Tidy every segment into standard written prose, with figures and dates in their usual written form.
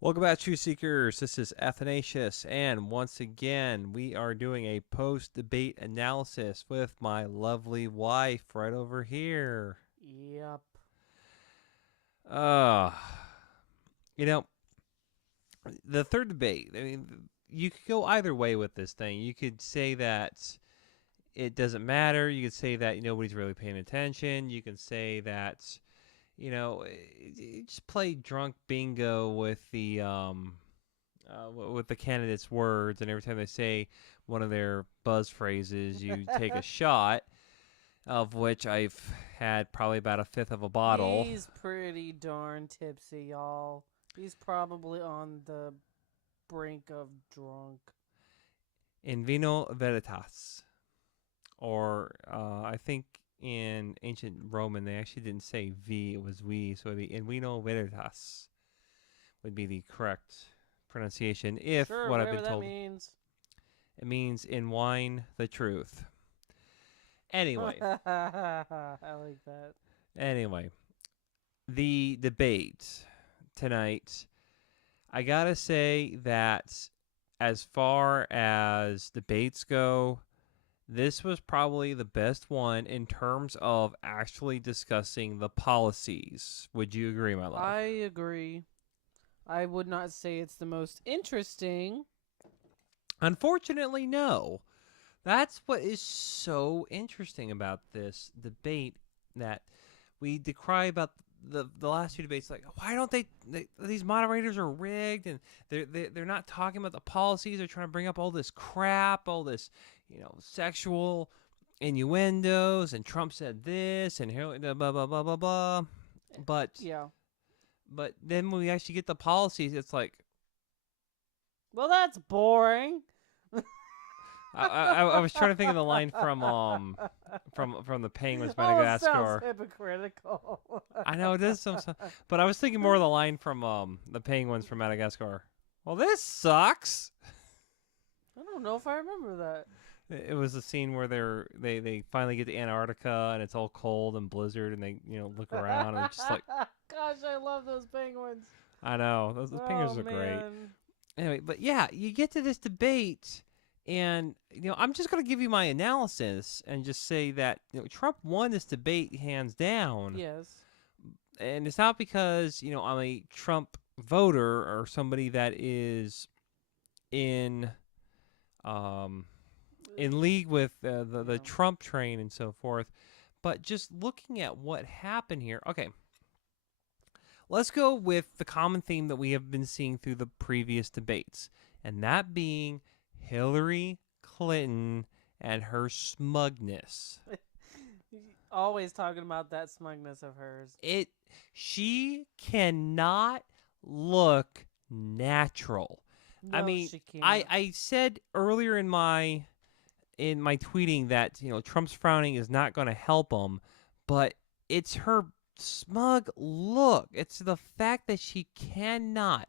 Welcome back, Truth Seekers. This is Athanasius, and once again, we are doing a post debate analysis with my lovely wife right over here. Yep. Uh, you know, the third debate, you could go either way with this thing. You could say that it doesn't matter. You could say that nobody's really paying attention. You can say that, just play drunk bingo with the candidates' words, and every time they say one of their buzz phrases, you take a shot, of which I've had probably about a fifth of a bottle. He's pretty darn tipsy, y'all. He's probably on the brink of drunk. In vino veritas. Or I think in ancient Roman, they actually didn't say V, it was we. So it'd be in vino veritas would be the correct pronunciation if Sure, what I've whatever been that told. means. It means in wine the truth. Anyway, I like that. anyway, the debate tonight, I gotta say that as far as debates go, this was probably the best one in terms of actually discussing the policies. Would you agree, my love? I agree. I would not say it's the most interesting. Unfortunately, no. That's what is so interesting about this debate that we decry about the last two debates. Like, why don't these moderators are rigged, and they're not talking about the policies. They're trying to bring up all this crap, all this sexual innuendos, and Trump said this, and here blah blah blah blah blah. But Yeah. but then when we actually get the policies, it's like Well, that's boring. I was trying to think of the line from the Penguins Oh, sounds Madagascar. hypocritical. I know it does but I was thinking more of the line from the Penguins from Madagascar. Well, this sucks. I don't know if I remember that. It was a scene where they finally get to Antarctica and it's all cold and blizzard, and they look around and it's just like, Gosh, I love those penguins. I know those Oh Penguins are great. man. Anyway, but yeah, you get to this debate, and I'm just gonna give you my analysis and just say that Trump won this debate hands down. Yes. And it's not because I'm a Trump voter or somebody that is in um in league with the Yeah. Trump train and so forth, but just looking at what happened here. Okay, let's go with the common theme that we have been seeing through the previous debates, and that being Hillary Clinton and her smugness. Always talking about that smugness of hers. It She cannot look natural. I No, mean, she I can't. I said earlier in my tweeting that Trump's frowning is not going to help him, but it's her smug look. It's the fact that she cannot,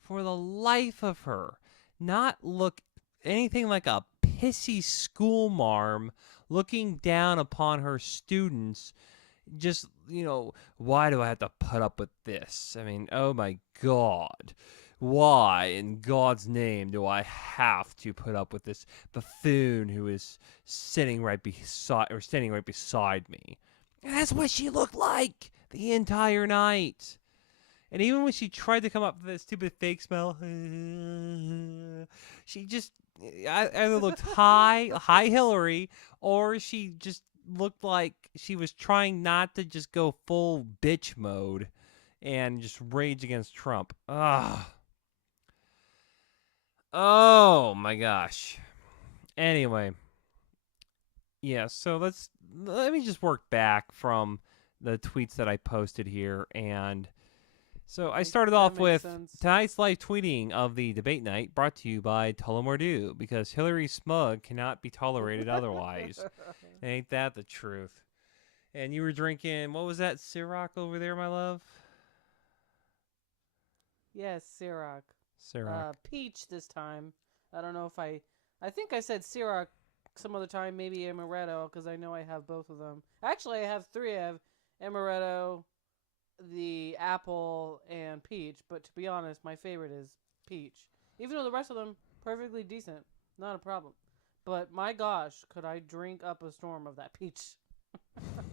for the life of her, not look anything like a pissy schoolmarm looking down upon her students. Just why do I have to put up with this? I mean, oh my god, why in God's name do I have to put up with this buffoon who is standing right beside me? And that's what she looked like the entire night. And even when she tried to come up with that stupid fake smile, she just either looked high Hillary, or she just looked like she was trying not to just go full bitch mode and just rage against Trump. Ugh. Oh my gosh. Anyway, yeah, so let me just work back from the tweets that I posted here. And so I started That off makes with sense. tonight's live tweeting of the debate night brought to you by Tullamore because Hillary Smug cannot be tolerated otherwise. Ain't that the truth? And you were drinking, what was that, Ciroc over there, my love? Yes, Ciroc. Ciroc. Peach this time. I don't know if I think I said Ciroc some other time, maybe Amaretto, because I know I have both of them. Actually, I have three. I have Amaretto, the apple and peach, but to be honest, my favorite is peach. Even though the rest of them perfectly decent, not a problem. But my gosh, could I drink up a storm of that peach?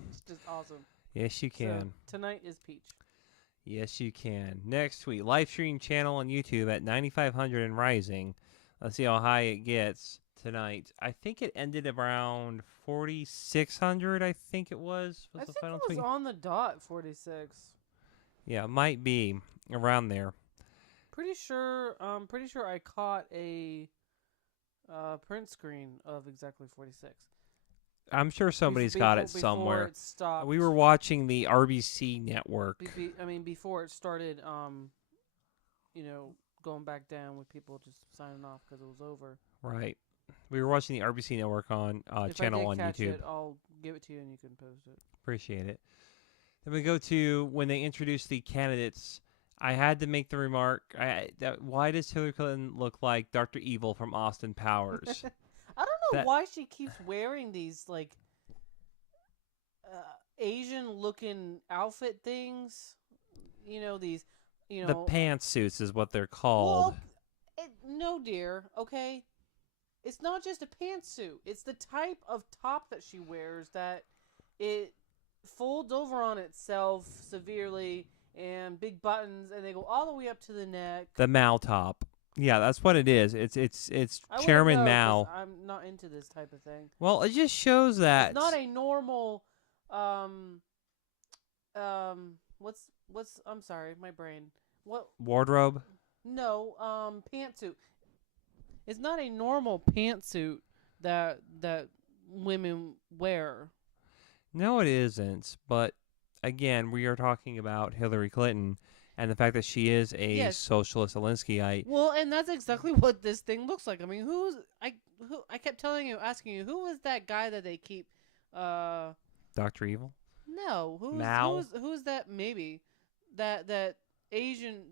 It's just awesome. Yes, you can. So tonight is peach. Yes, you can. Next tweet, live stream channel on YouTube at 9,500 and rising. Let's see how high it gets tonight. I think it ended around 4,600. I think it was I the think final it was tweet. on the dot 46. Yeah, it might be around there. Pretty sure I caught a print screen of exactly 46. I'm sure somebody's got it somewhere. Before it stopped. We were watching the RBC network. Before it started, going back down with people just signing off because it was over. Right. We were watching the RBC network on channel on YouTube. It, I'll give it to you and you can post it. Appreciate it. Then we go to when they introduced the candidates. I had to make the remark that why does Hillary Clinton look like Dr. Evil from Austin Powers? I don't know why she keeps wearing these like Asian-looking outfit things. The pantsuits is what they're called. Well, no, dear. Okay, it's not just a pantsuit. It's the type of top that she wears that it folds over on itself severely, and big buttons, and they go all the way up to the neck. The Mao top. Yeah, that's what it is. It's I Chairman know, Mao. I'm not into this type of thing. Well, it just shows that It's not a normal what's I'm sorry, my brain. What wardrobe. No, pantsuit. It's not a normal pantsuit that women wear. No, it isn't. But again, we are talking about Hillary Clinton and the fact that she is a socialist Alinskyite. Well, and that's exactly what this thing looks like. I mean, I kept asking you, who is that guy that they keep Dr. Evil? No, Mao? who's that? Maybe that Asian.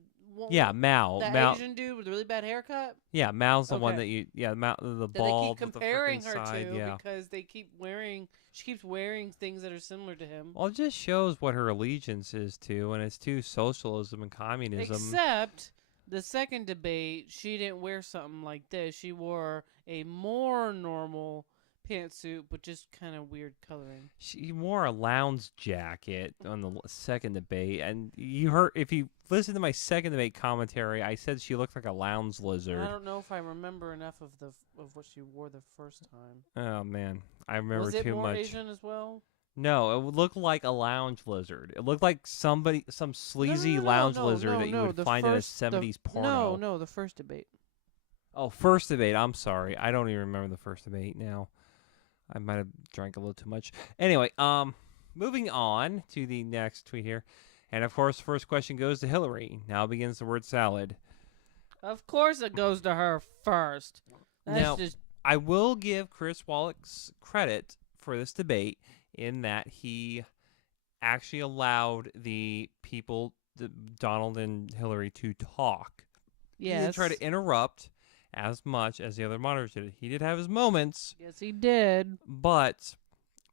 Yeah, Mao. That Asian dude with a really bad haircut. Yeah, Mao's the one that you. Yeah, Mao, the bald. They keep comparing her side, to because they keep wearing. She keeps wearing things that are similar to him. Well, it just shows what her allegiance is to, and it's to socialism and communism. Except the second debate, she didn't wear something like this. She wore a more normal pantsuit, but just kind of weird coloring. She wore a lounge jacket on the second debate, and you heard if you listen to my second debate commentary, I said she looked like a lounge lizard. I don't know if I remember enough of what she wore the first time. Oh man, I remember Was it too more much. Asian as well? No, it would look like a lounge lizard. It looked like some sleazy lounge lizard that you would find in a 70s porno. No, the first debate. Oh, first debate. I'm sorry. I don't even remember the first debate now. I might have drank a little too much. Anyway, moving on to the next tweet here. And of course, the first question goes to Hillary. Now begins the word salad. Of course it goes to her first. Now, I will give Chris Wallace credit for this debate in that he actually allowed the people, Donald and Hillary, to talk. Yes. He didn't try to interrupt as much as the other moderators did. He did have his moments. Yes, he did. But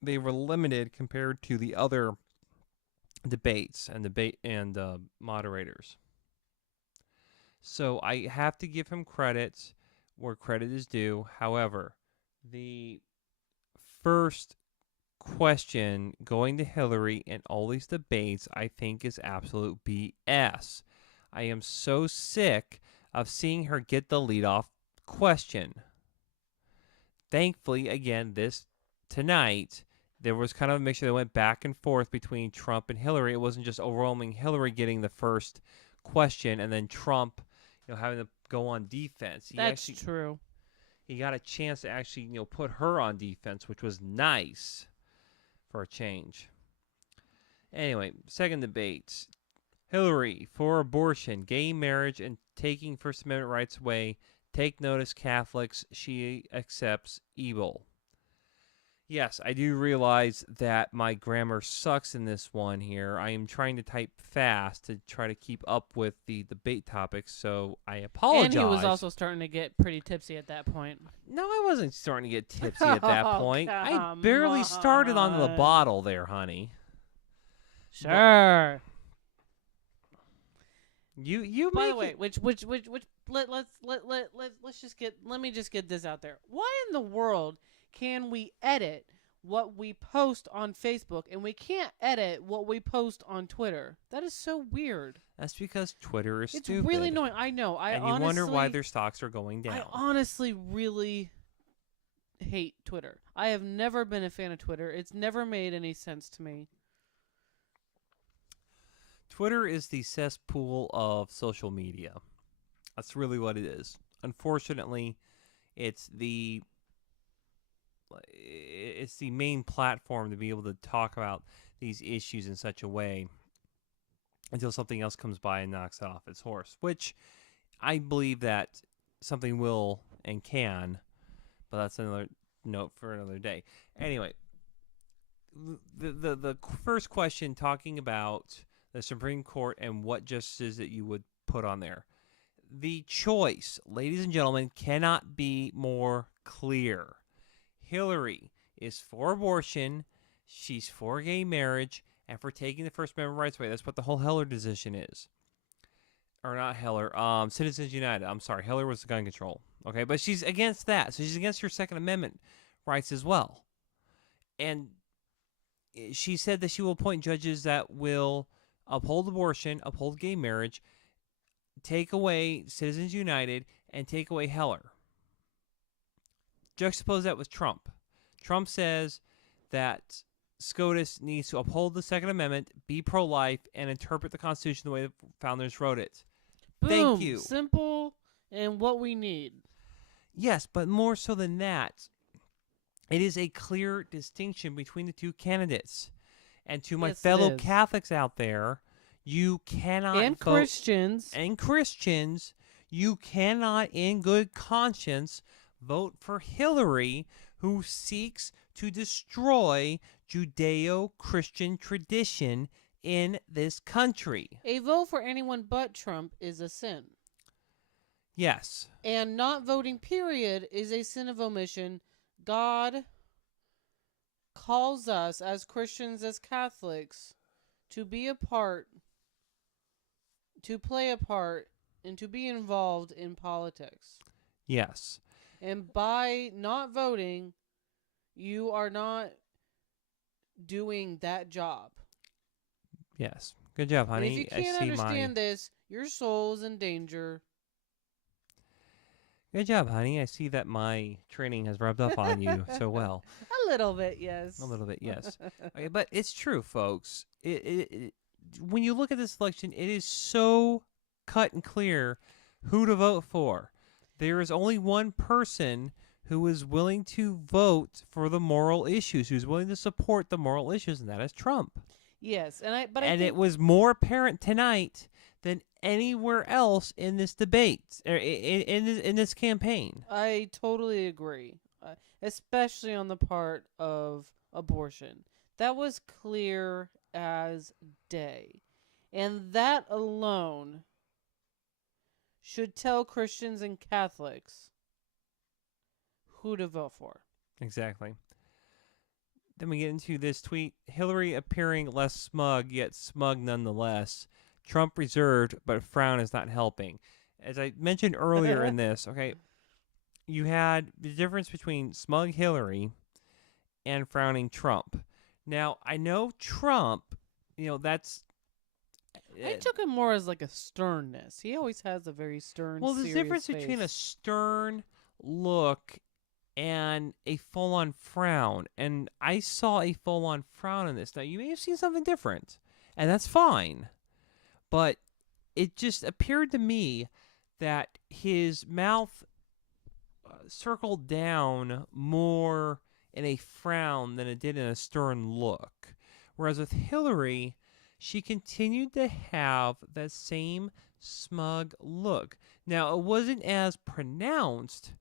they were limited compared to the other debates and moderators. So I have to give him credit where credit is due. However, the first question going to Hillary in all these debates, I think, is absolute BS. I am so sick of seeing her get the leadoff question. Thankfully, again, tonight, there was kind of a mixture that went back and forth between Trump and Hillary. It wasn't just overwhelming Hillary getting the first question and then Trump, having to go on defense. That's true. He got a chance to actually, put her on defense, which was nice for a change. Anyway, second debate. Hillary, for abortion, gay marriage, and taking First Amendment rights away. Take notice, Catholics. She accepts evil. Yes, I do realize that my grammar sucks in this one here. I am trying to type fast to try to keep up with the debate topics, so I apologize. And he was also starting to get pretty tipsy at that point. No, I wasn't starting to get tipsy at that point. I barely started onto the bottle there, honey. Sure. You By make the way, it. let me just get this out there. Why in the world can we edit what we post on Facebook and we can't edit what we post on Twitter? That is so weird. That's because Twitter is It's stupid. really annoying. I know. And you wonder why their stocks are going down. I honestly really hate Twitter. I have never been a fan of Twitter. It's never made any sense to me. Twitter is the cesspool of social media. That's really what it is. Unfortunately, it's the main platform to be able to talk about these issues in such a way until something else comes by and knocks it off its horse, which I believe that something will and can, but that's another note for another day. Anyway, the first question, talking about the Supreme Court and what justices that you would put on there. The choice, ladies and gentlemen, cannot be more clear. Hillary is for abortion, she's for gay marriage, and for taking the First Amendment rights away. That's what the whole Heller decision is. Or not Heller, Citizens United. I'm sorry, Heller was the gun control. Okay, but she's against that. So she's against your Second Amendment rights as well. And she said that she will appoint judges that will uphold abortion, uphold gay marriage, take away Citizens United, and take away Heller. Juxtapose that with Trump. Trump says that SCOTUS needs to uphold the Second Amendment, be pro-life, and interpret the Constitution the way the founders wrote it. Boom. Thank you. Simple and what we need. Yes, but more so than that, it is a clear distinction between the two candidates. And to my Yes, it fellow is. Catholics out there, you cannot And vote. Christians. You cannot, in good conscience, vote for Hillary, who seeks to destroy Judeo-Christian tradition in this country. A vote for anyone but Trump is a sin. Yes. And not voting, period, is a sin of omission. God calls us as Christians, as Catholics, to be a part, to play a part, and to be involved in politics. Yes. And by not voting, you are not doing that job. Yes. Good job, honey. And if you can't understand this, your soul is in danger. Good job, honey. I see that my training has rubbed off on you so well. A little bit, yes. A little bit, yes. Okay, but it's true, folks. When you look at this election, it is so cut and clear who to vote for. There is only one person who is willing to vote for the moral issues, who's willing to support the moral issues, and that is Trump. Yes, I it was more apparent tonight than anywhere else in this debate, in this campaign. I totally agree, especially on the part of abortion. That was clear as day, and that alone should tell Christians and Catholics who to vote for. Exactly. Then we get into this tweet. Hillary appearing less smug, yet smug nonetheless. Trump reserved, but frown is not helping. As I mentioned earlier in this, okay, you had the difference between smug Hillary and frowning Trump. Now, I know Trump, that's... I took it more as like a sternness. He always has a very stern, Well, there's a difference between a stern look and a full-on frown. And I saw a full-on frown in this. Now, you may have seen something different, and that's fine. But it just appeared to me that his mouth circled down more in a frown than it did in a stern look. Whereas with Hillary, she continued to have that same smug look. Now, it wasn't as pronounced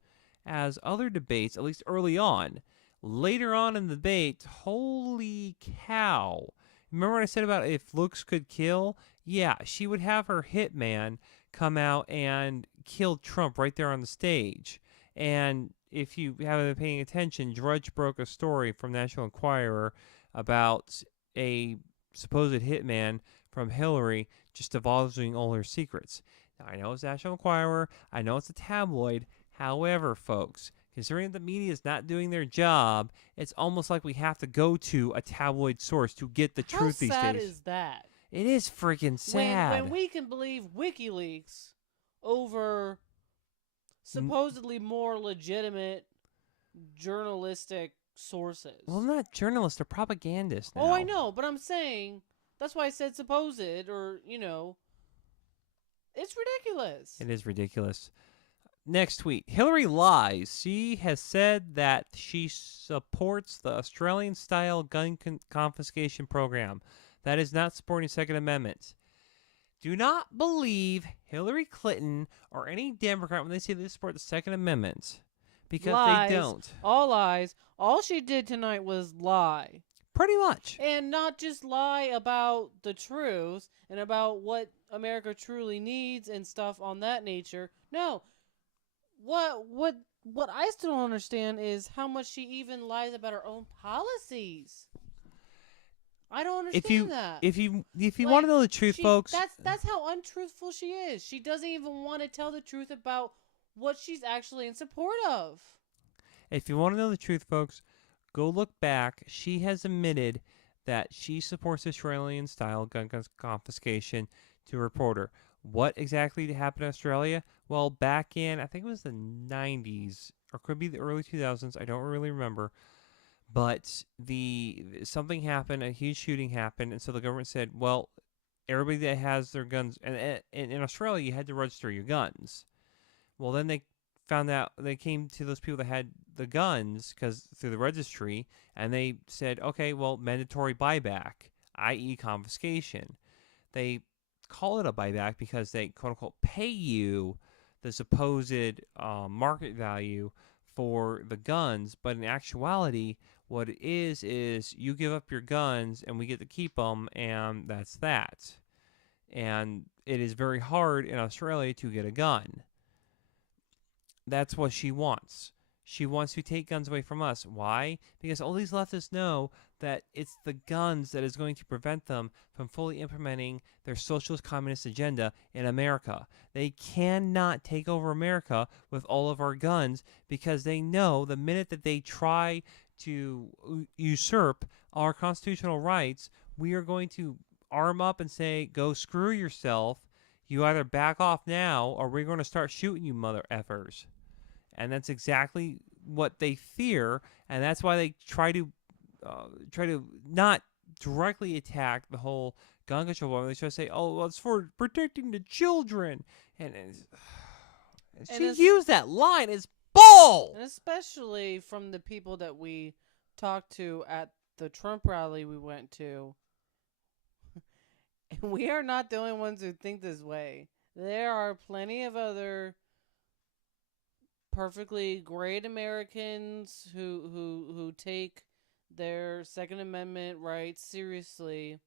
as other debates, at least early on. Later on in the debate, holy cow. Remember what I said about if looks could kill? Yeah, she would have her hitman come out and kill Trump right there on the stage. And if you haven't been paying attention, Drudge broke a story from National Enquirer about a supposed hitman from Hillary just divulging all her secrets. Now, I know it's National Enquirer. I know it's a tabloid. However, folks, considering the media is not doing their job, it's almost like we have to go to a tabloid source to get the How truth these sad days. is that? It is freaking sad. When we can believe WikiLeaks over supposedly more legitimate journalistic sources. Well, not journalists, they're propagandists now. Oh, I know, but I'm saying that's why I said supposed, or it's ridiculous. It is ridiculous. Next tweet. Hillary lies. She has said that she supports the Australian-style gun confiscation program. That is not supporting Second Amendment. Do not believe Hillary Clinton or any Democrat when they say they support the Second Amendment. Because Lies. they don't. All lies. All she did tonight was lie. Pretty much. And not just lie about the truth and about what America truly needs and stuff on that nature. No. What I still don't understand is how much she even lies about her own policies. I don't understand that. If you want to know the truth, folks, that's how untruthful she is. She doesn't even want to tell the truth about what she's actually in support of. if you want to know the truth, folks, go look back. She has admitted that she supports Australian-style gun confiscation to a reporter. What exactly happened in Australia? Well, back in, I think it was the 90s, or could be the early 2000s. I don't really remember. But something happened, a huge shooting happened, and so the government said, well, everybody that has their guns, and in Australia, you had to register your guns. Well, then they found out, they came to those people that had the guns through the registry, and they said, okay, well, mandatory buyback, i.e. confiscation. They call it a buyback because they, quote-unquote, pay you the supposed market value for the guns, but in actuality, what it is you give up your guns and we get to keep them, and that's that. And it is very hard in Australia to get a gun. That's what she wants. She wants to take guns away from us. Why? Because all these leftists know that it's the guns that is going to prevent them from fully implementing their socialist communist agenda in America. They cannot take over America with all of our guns because they know the minute that they try to usurp our constitutional rights, we are going to arm up and say, go screw yourself. You either back off now or we're going to start shooting you mother effers. And that's exactly what they fear, and that's why they try to not directly attack the whole gun control movement. They try to say, "Oh, well, it's for protecting the children," and she used that line as bull. And especially from the people that we talked to at the Trump rally we went to, and we are not the only ones who think this way. There are plenty of other perfectly great Americans who take their Second Amendment rights seriously,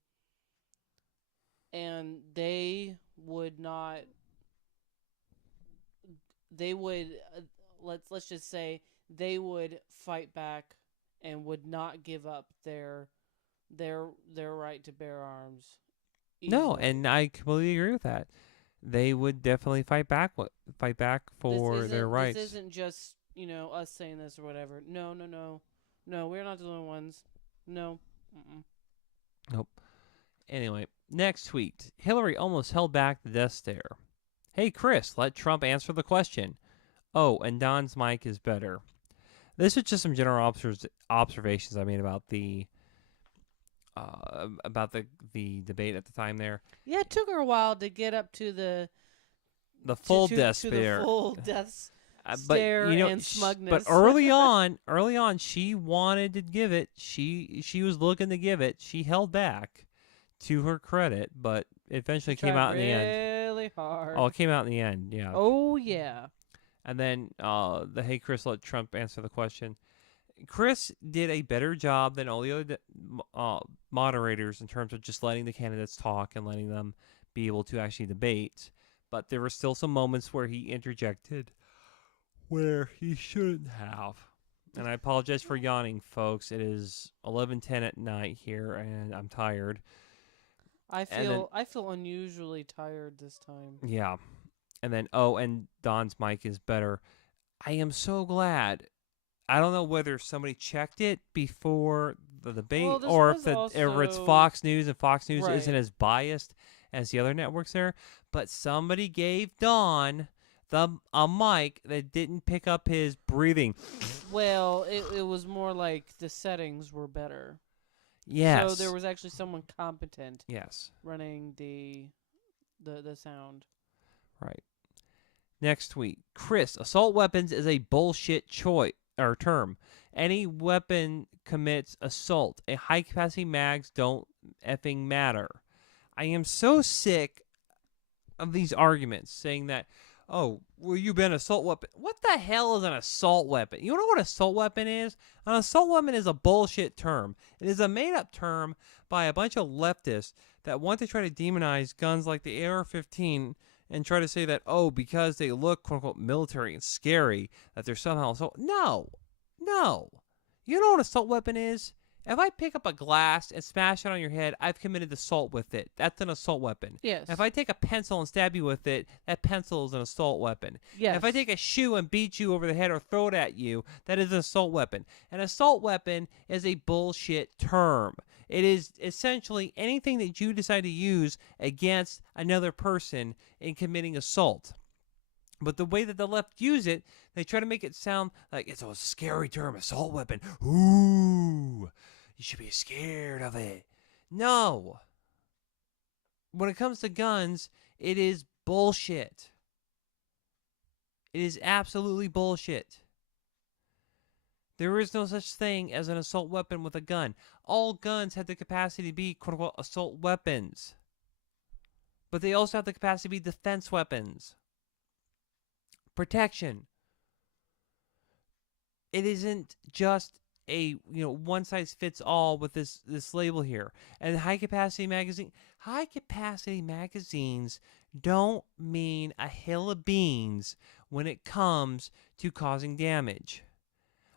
and they would not. They would let's just say they would fight back and would not give up their right to bear arms. No, and I completely agree with that. They would definitely fight back for their rights. This isn't just, us saying this or whatever. No. No, we're not the only ones. No. Mm-mm. Nope. Anyway, next tweet. Hillary almost held back the death stare. Hey, Chris, let Trump answer the question. Oh, and Don's mic is better. This is just some general observations I made about the debate at the time there. Yeah, it took her a while to get up to the full death stare. The full death stare and smugness. But early on, she wanted to give it. She was looking to give it. She held back, to her credit, but eventually came out in the end. Really hard. Oh, it came out in the end, yeah. Oh, yeah. And then the Hey Chris, let Trump answer the question. Chris did a better job than all the other moderators in terms of just letting the candidates talk and letting them be able to actually debate. But there were still some moments where he interjected where he shouldn't have. And I apologize for yawning, folks. It is 11:10 at night here, and I'm tired. And then, I feel unusually tired this time. yeah. And then, oh, and Don's mic is better. I am so glad. I don't know whether somebody checked it before the Well, debate, this or was if it's also Fox News, and Fox News isn't right. as biased as the other networks there. But somebody gave Don a mic that didn't pick up his breathing. Well, it was more like the settings were better. So there Yes. was actually someone competent Yes. running the sound. Right. Next tweet. Chris, assault weapons is a bullshit choice or term. Any weapon commits assault. A high capacity mags don't effing matter. I am so sick of these arguments saying that, oh, well, you ban assault weapon. What the hell is an assault weapon? You know what an assault weapon is? An assault weapon is a bullshit term. It is a made up term by a bunch of leftists that want to try to demonize guns like the AR-15 and try to say that, oh, because they look, quote unquote, military and scary, that they're somehow assault. No. No. You know what an assault weapon is? If I pick up a glass and smash it on your head, I've committed assault with it. That's an assault weapon. Yes. If I take a pencil and stab you with it, that pencil is an assault weapon. Yes. If I take a shoe and beat you over the head or throw it at you, that is an assault weapon. An assault weapon is a bullshit term. It is essentially anything that you decide to use against another person in committing assault. But the way that the left use it, they try to make it sound like it's a scary term, assault weapon. Ooh, you should be scared of it. No. When it comes to guns, it is bullshit. It is absolutely bullshit. There is no such thing as an assault weapon with a gun. All guns have the capacity to be, quote unquote, assault weapons. But they also have the capacity to be defense weapons. Protection. It isn't just a one size fits all with this label here. And high capacity magazines don't mean a hill of beans when it comes to causing damage.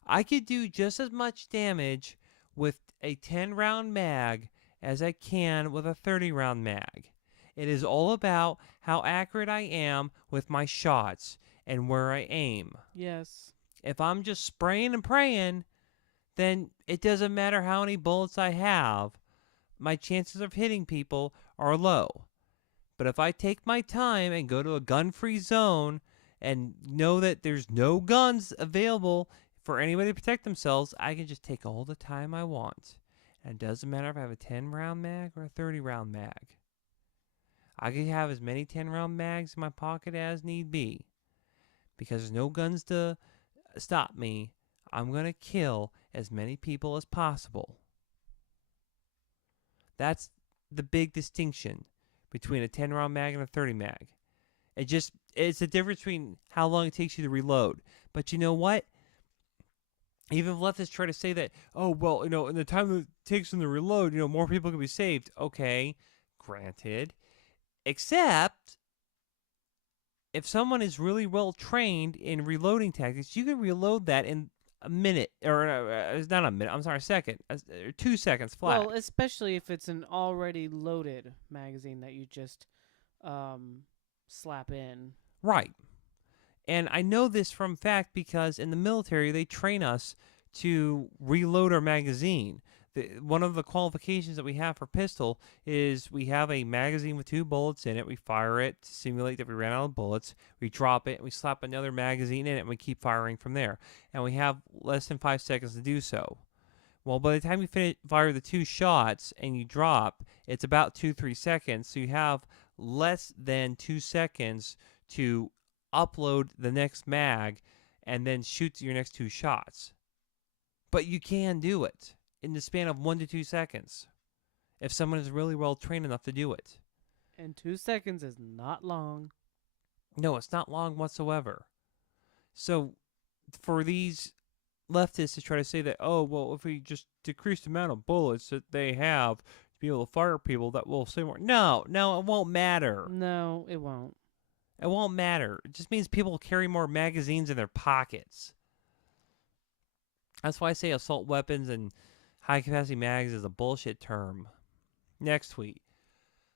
I could do just as much damage with a 10-round mag as I can with a 30-round mag. It is all about how accurate I am with my shots and where I aim. Yes. If I'm just spraying and praying, then it doesn't matter how many bullets I have. My chances of hitting people are low. But if I take my time and go to a gun-free zone and know that there's no guns available for anybody to protect themselves, I can just take all the time I want. And it doesn't matter if I have a 10-round mag or a 30-round mag. I can have as many 10-round mags in my pocket as need be. Because there's no guns to stop me, I'm going to kill as many people as possible. That's the big distinction between a 10-round mag and a 30 mag. It's the difference between how long it takes you to reload. But you know what? Even if leftists try to say that, oh, well, in the time it takes them to reload, more people can be saved. Okay, granted. Except if someone is really well trained in reloading tactics, you can reload that in a minute, or not a minute. I'm sorry, a second, 2 seconds flat. Well, especially if it's an already loaded magazine that you just slap in. Right. And I know this from fact because in the military they train us to reload our magazine. One of the qualifications that we have for pistol is we have a magazine with 2 bullets in it. We fire it to simulate that we ran out of bullets. We drop it, and we slap another magazine in it, and we keep firing from there. And we have less than 5 seconds to do so. Well, by the time you fire the 2 shots and you drop, it's about 2-3 seconds. So you have less than 2 seconds to upload the next mag and then shoot your next 2 shots. But you can do it in the span of 1 to 2 seconds if someone is really well trained enough to do it. And 2 seconds is not long. No, it's not long whatsoever. So for these leftists to try to say that, oh, well, if we just decrease the amount of bullets that they have to be able to fire people, that will save more. No, it won't matter. No, it won't. It won't matter. It just means people carry more magazines in their pockets. That's why I say assault weapons and high-capacity mags is a bullshit term. Next tweet.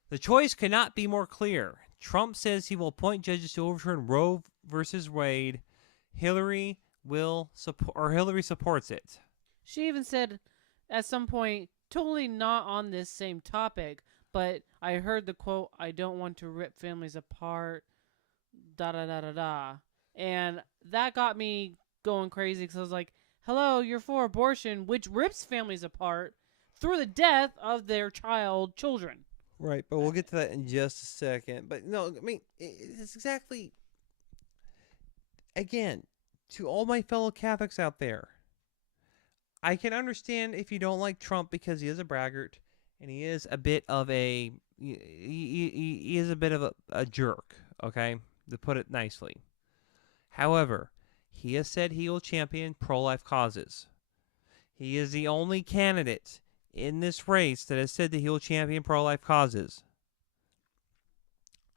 The choice cannot be more clear. Trump says he will appoint judges to overturn Roe versus Wade. Hillary Hillary supports it. She even said at some point, totally not on this same topic, but I heard the quote, "I don't want to rip families apart, da da da da da." And that got me going crazy because I was like, hello, you're for abortion, which rips families apart through the death of their children. Right, but we'll get to that in just a second. But no, I mean, it's exactly, again, to all my fellow Catholics out there, I can understand if you don't like Trump because he is a braggart and he is a bit of he is a bit of a jerk, okay, to put it nicely. However, he has said he will champion pro-life causes. He is the only candidate in this race that has said that he will champion pro-life causes.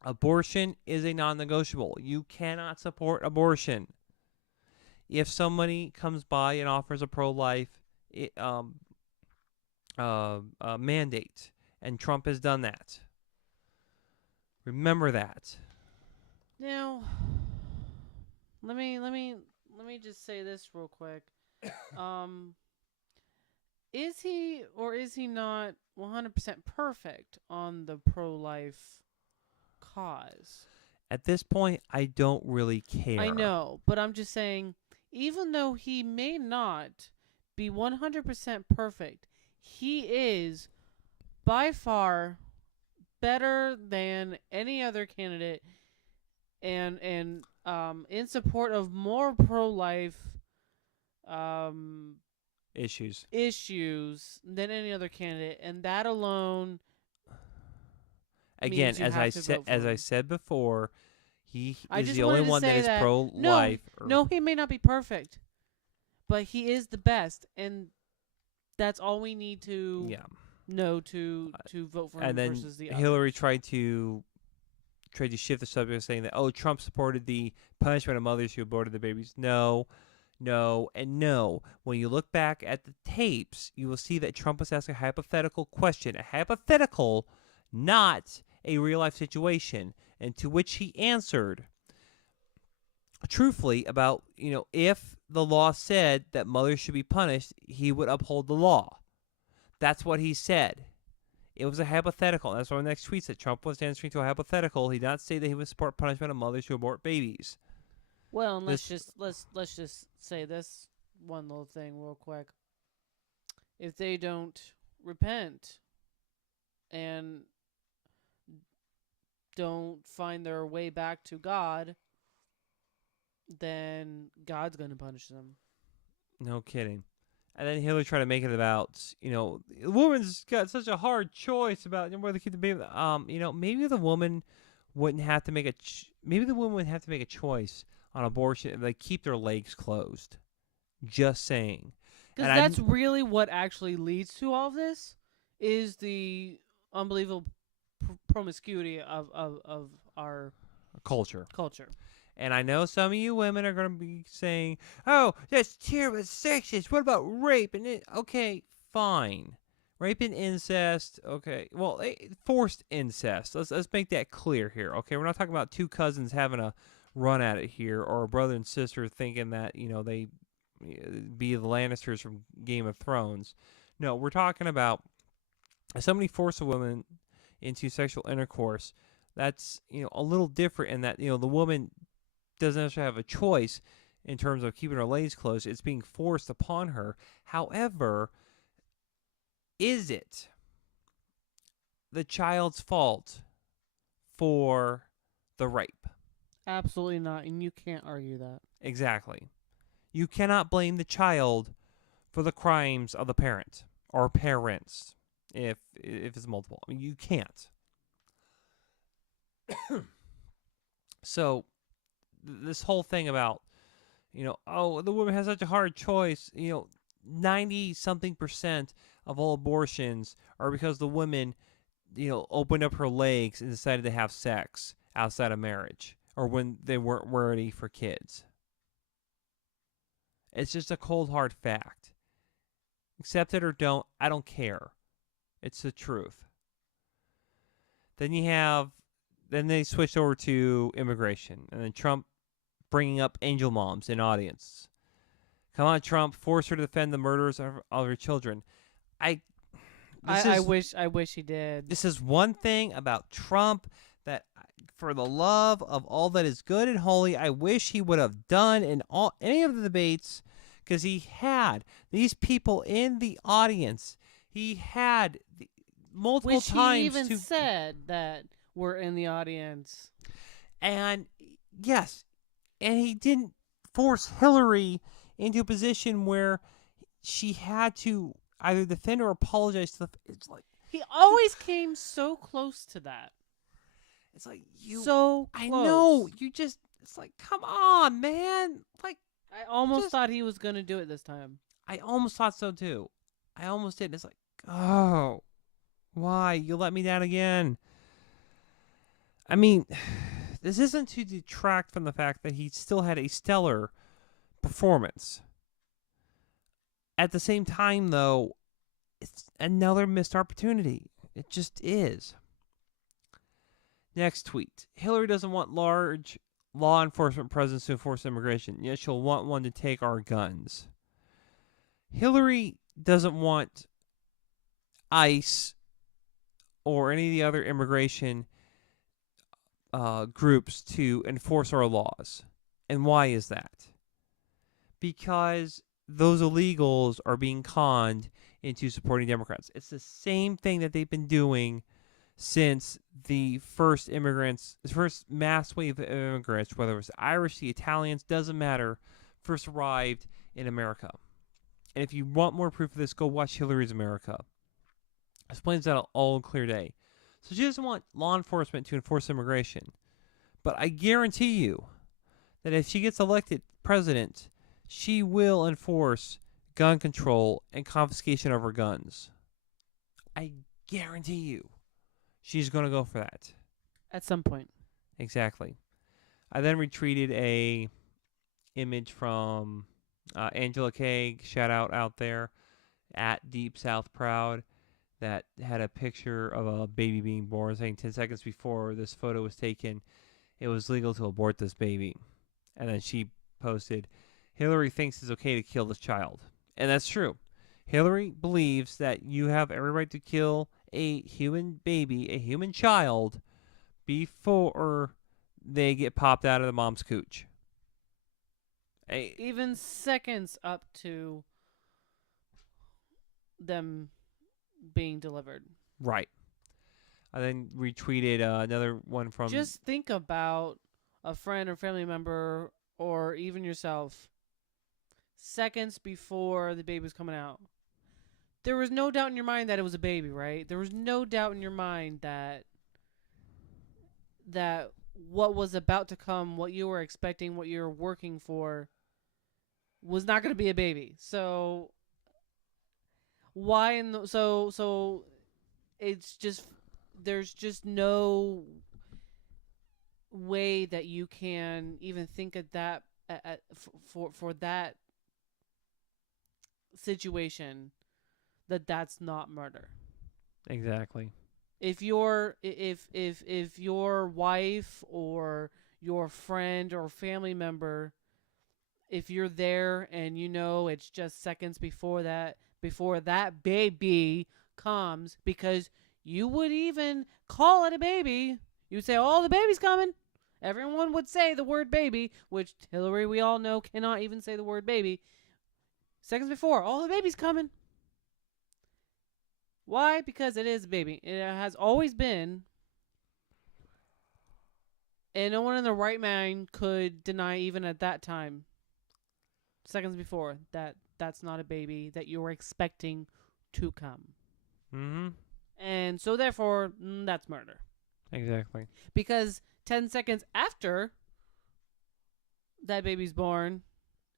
Abortion is a non-negotiable. You cannot support abortion. If somebody comes by and offers a pro-life mandate, and Trump has done that, remember that. Now, let me just say this real quick. Is he or is he not 100% perfect on the pro-life cause? At this point, I don't really care. I know, but I'm just saying, even though he may not be 100% perfect, he is by far better than any other candidate and in support of more pro-life issues than any other candidate, and that alone again, as I said before, he is just the only wanted to one say that is pro-life. No, he may not be perfect, but he is the best, and that's all we need to know to vote for him. And then versus the Hillary others. tried to shift the subject, saying that Trump supported the punishment of mothers who aborted their babies. No, and no. When you look back at the tapes, you will see that Trump was asked a hypothetical question, a hypothetical, not a real life situation, and to which he answered truthfully about, if the law said that mothers should be punished, he would uphold the law. That's what he said. It was a hypothetical. That's why the next tweet said Trump was answering to a hypothetical. He did not say that he would support punishment of mothers who abort babies. Well, and let's just say this one little thing real quick. If they don't repent and don't find their way back to God, then God's going to punish them. No kidding. And then Hillary tried to make it about, the woman's got such a hard choice about whether to keep the baby. Maybe the woman wouldn't have to make a choice on abortion. They keep their legs closed. Just saying. Because that's really what actually leads to all of this, is the unbelievable promiscuity of our culture. And I know some of you women are going to be saying, "Oh, that's terrible, sexist. What about rape?" And okay, fine, rape and incest. Okay, well, forced incest. Let's make that clear here. Okay, we're not talking about two cousins having a run at it here, or a brother and sister thinking that they be the Lannisters from Game of Thrones. No, we're talking about somebody force a woman into sexual intercourse. That's a little different in that the woman doesn't necessarily have a choice in terms of keeping her legs closed. It's being forced upon her. However, is it the child's fault for the rape? Absolutely not, and you can't argue that. Exactly. You cannot blame the child for the crimes of the parent or parents if it's multiple. I mean, you can't. So this whole thing about, the woman has such a hard choice, 90-something% of all abortions are because the woman, opened up her legs and decided to have sex outside of marriage or when they weren't ready for kids. It's just a cold, hard fact. Accept it or don't, I don't care. It's the truth. Then they switched over to immigration, and then Trump bringing up angel moms in audience. Come on, Trump, force her to defend the murderers of her children. I this I is wish he did. this is one thing about Trump that, for the love of all that is good and holy, I wish he would have done in any of the debates, because he had these people in the audience. He had multiple Which times he even to said that we're in the audience. and yes, and he didn't force Hillary into a position where she had to either defend or apologize to the. It's like He always came so close to that. it's like you. So close. I know you just. It's like, come on, man. Like, I almost just- thought he was going to do it this time. I almost thought so too. I almost did. It's like, oh, why you let me down again? I mean, this isn't to detract from the fact that he still had a stellar performance. At the same time, though, it's another missed opportunity. It just is. Next tweet. Hillary doesn't want large law enforcement presence to enforce immigration, yet she'll want one to take our guns. Hillary doesn't want ICE or any of the other immigration groups to enforce our laws. And why is that? Because those illegals are being conned into supporting Democrats. It's the same thing that they've been doing since the first mass wave of immigrants, whether it was the Irish, the Italians, doesn't matter, first arrived in America. And if you want more proof of this, go watch Hillary's America. It explains that all in clear day. So she doesn't want law enforcement to enforce immigration. But I guarantee you that if she gets elected president, she will enforce gun control and confiscation of her guns. I guarantee you she's going to go for that. At some point. Exactly. I then retweeted a image from Angela Kay, shout out there, at Deep South Proud, that had a picture of a baby being born, saying 10 seconds before this photo was taken, it was legal to abort this baby. And then she posted, Hillary thinks it's okay to kill this child. And that's true. Hillary believes that you have every right to kill a human baby, a human child, before they get popped out of the mom's cooch. Even seconds up to them being delivered. Right. I then retweeted another one from... Just think about a friend or family member, or even yourself, seconds before the baby was coming out. There was no doubt in your mind that it was a baby, right? There was no doubt in your mind that what was about to come, what you were expecting, what you were working for, was not going to be a baby. So why so it's just, there's just no way that you can even think of that for that situation, that's not murder. Exactly. If your wife or your friend or family member, if you're there and you know it's just seconds before that baby comes, because you would even call it a baby. You'd say, "Oh, the baby's coming." Everyone would say the word baby, which Hillary, we all know, cannot even say the word baby. Seconds before, "Oh, the baby's coming." Why? Because it is a baby. It has always been. And no one in their right mind could deny, even at that time, seconds before, that that's not a baby that you were expecting to come. Mm-hmm. And so therefore, that's murder. Exactly. Because 10 seconds after that baby's born,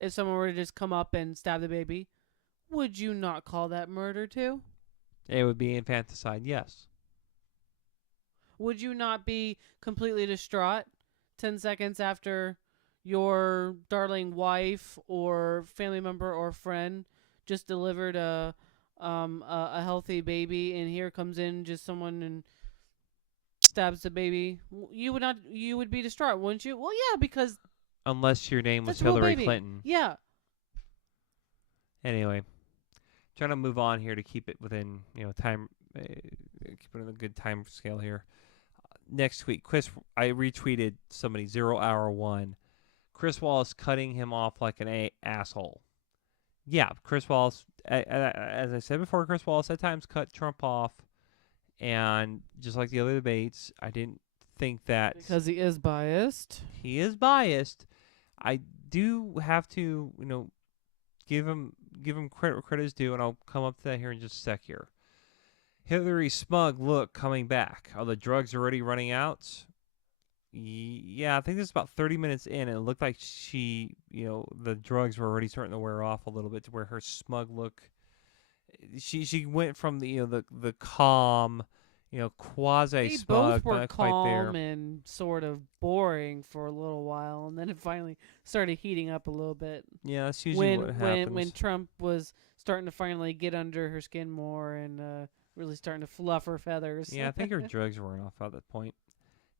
if someone were to just come up and stab the baby, would you not call that murder too? It would be infanticide, yes. Would you not be completely distraught 10 seconds after your darling wife or family member or friend just delivered a healthy baby, and here comes in just someone and stabs the baby, you would not. You would be distraught, wouldn't you? Well, yeah, because Unless your name was that's a real Hillary baby. Clinton. Yeah. Anyway, trying to move on here to keep it within time, keep it in a good time scale here. Next tweet, I retweeted somebody 0 hour 1. Chris Wallace cutting him off like an asshole. Yeah, Chris Wallace, as I said before, Chris Wallace at times cut Trump off, and just like the other debates, I didn't think that Because he is biased. he is biased. I do have to, give him credit where credit is due, and I'll come up to that here in just a sec here. Hillary's smug look coming back. Are the drugs already running out? Yeah, I think this is about 30 minutes in, and it looked like the drugs were already starting to wear off a little bit to where her smug look. She went from the calm, quasi They smug, both were not quite there. calm and sort of boring for a little while, and then it finally started heating up a little bit. Yeah, that's usually what happens. When Trump was starting to finally get under her skin more and really starting to fluff her feathers. Yeah, I think her drugs were off at that point.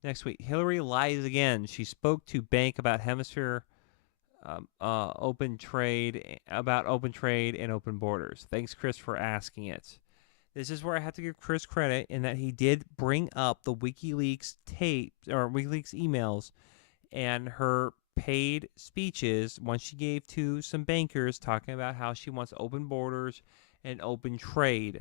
Next week, Hillary lies again. She spoke to Bank about hemisphere open trade and open borders. Thanks, Chris, for asking it. This is where I have to give Chris credit in that he did bring up the WikiLeaks tape or WikiLeaks emails and her paid speeches once she gave to some bankers talking about how she wants open borders and open trade.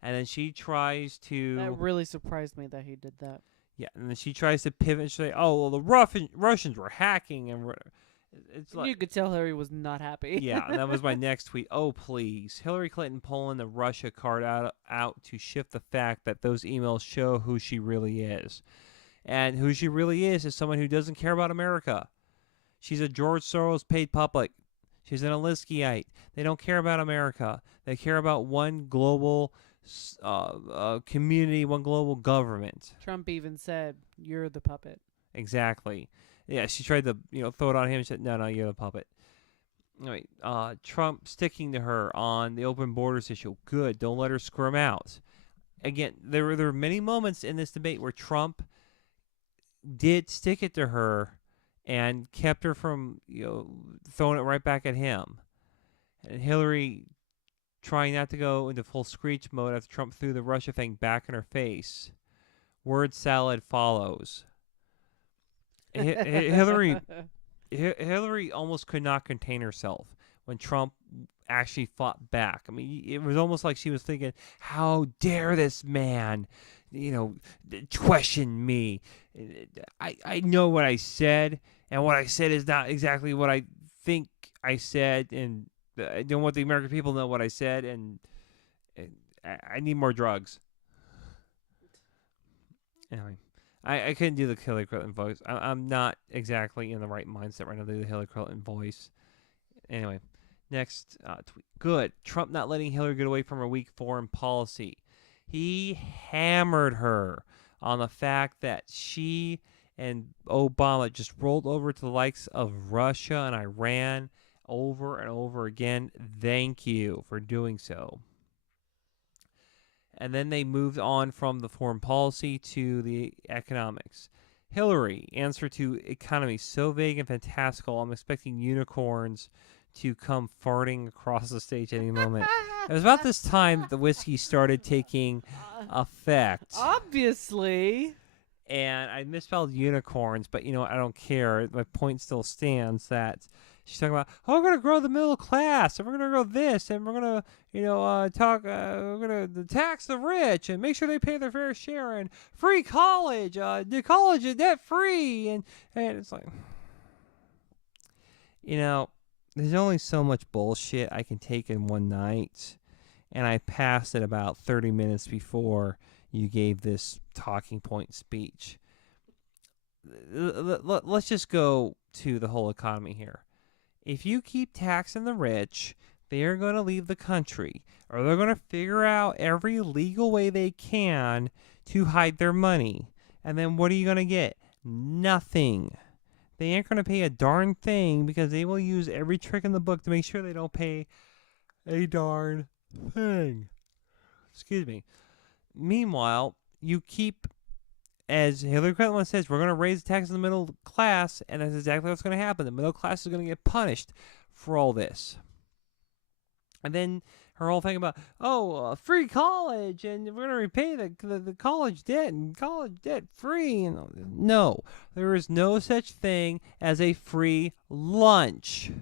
And then she tries to... That really surprised me that he did that. Yeah, and then she tries to pivot and say, "Oh, well, the Russians were hacking," and it's like you could tell Hillary was not happy. yeah, and that was my next tweet. Oh, please, Hillary Clinton pulling the Russia card out to shift the fact that those emails show who she really is, and who she really is someone who doesn't care about America. She's a George Soros paid puppet. She's an Aliskiite. They don't care about America. They care about one global community, one global government. Trump even said, "You're the puppet." Exactly. Yeah, she tried to throw it on him. She said, "No, you're the puppet." Anyway, Trump sticking to her on the open borders issue. Good. Don't let her squirm out. Again, there were many moments in this debate where Trump did stick it to her and kept her from throwing it right back at him. And Hillary trying not to go into full screech mode after Trump threw the Russia thing back in her face. Word salad follows. Hillary almost could not contain herself when Trump actually fought back. I mean, it was almost like she was thinking, "How dare this man, question me? I know what I said, and what I said is not exactly what I think I said, and I don't want the American people to know what I said, and I need more drugs." Anyway, I couldn't do the Hillary Clinton voice. I'm not exactly in the right mindset right now to do the Hillary Clinton voice. Anyway, next tweet. Good. Trump not letting Hillary get away from her weak foreign policy. He hammered her on the fact that she and Obama just rolled over to the likes of Russia and Iran over and over again. Thank you for doing so. And then they moved on from the foreign policy to the economics. Hillary, answer to economy so vague and fantastical, I'm expecting unicorns to come farting across the stage any moment. It was about this time that the whiskey started taking effect. Obviously. And I misspelled unicorns, but I don't care. My point still stands that she's talking about, we're going to grow the middle class, and we're going to grow this, and we're going to, we're going to tax the rich and make sure they pay their fair share, and free college, the college is debt free, and it's like, there's only so much bullshit I can take in one night, and I passed it about 30 minutes before you gave this talking point speech. Let's just go to the whole economy here. If you keep taxing the rich, they are going to leave the country, or they're going to figure out every legal way they can to hide their money. And then what are you going to get? Nothing. They ain't going to pay a darn thing because they will use every trick in the book to make sure they don't pay a darn thing. Excuse me. Meanwhile, you keep as Hillary Clinton says, we're going to raise the taxes in the middle class, and that's exactly what's going to happen. The middle class is going to get punished for all this. And then her whole thing about, free college, and we're going to repay the college debt, and college debt free. And no, there is no such thing as a free lunch.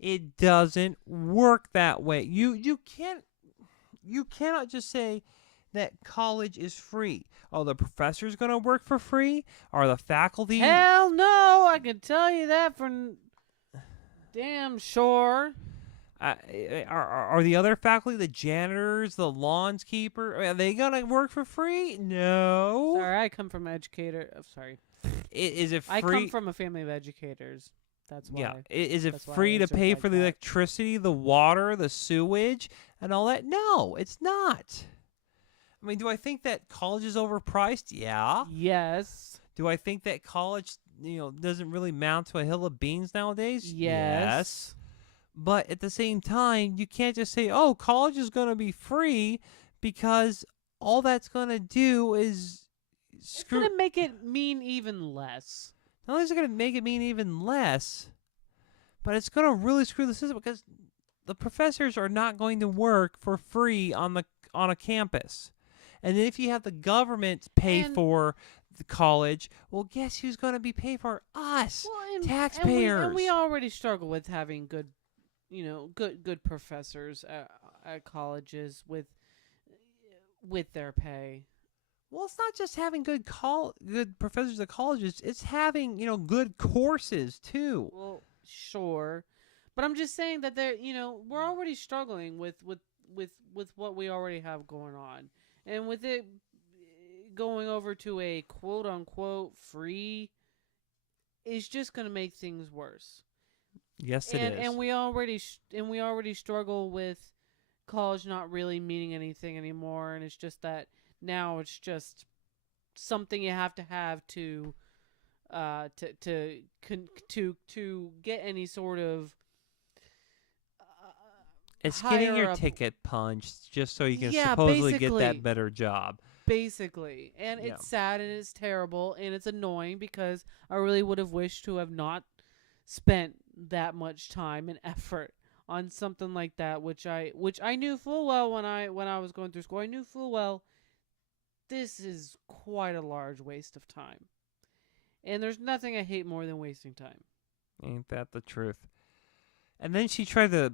It doesn't work that way. You cannot just say that college is free. Oh, the professor's going to work for free? Are the faculty? Hell no! I can tell you that for damn sure. Are the other faculty, the janitors, the lawnskeeper, are they going to work for free? No. Sorry, I come from educator. Oh, sorry. Is it free? I come from a family of educators. That's why. Yeah. Is it that's why I free to answered pay like for the that. electricity, the water, the sewage, and all that? No, it's not. I mean, do I think that college is overpriced? Yeah. Yes. Do I think that college, doesn't really mount to a hill of beans nowadays? Yes. But at the same time, you can't just say, oh, college is going to be free, because all that's going to do is It's gonna make it mean even less. Not only is it going to make it mean even less, but it's going to really screw the system, because the professors are not going to work for free on a campus. And then if you have the government pay for the college, well, guess who's going to be paid for? Us, taxpayers. And we already struggle with having good professors at colleges with their pay. Well, it's not just having good professors at colleges. It's having, good courses too. Well, sure. But I'm just saying that we're already struggling with what we already have going on. And with it going over to a quote unquote free is just going to make things worse. Yes, it is. And we already struggle with college not really meaning anything anymore, and it's just that now it's just something you have to get any sort of it's getting your up, ticket punched just so you can yeah, supposedly get that basically. better job. Basically. And Yeah. it's sad and it's terrible and it's annoying because I really would have wished to have not spent that much time and effort on something like that, which I knew full well when I was going through school. I knew full well this is quite a large waste of time. And there's nothing I hate more than wasting time. Ain't that the truth? And then she tried to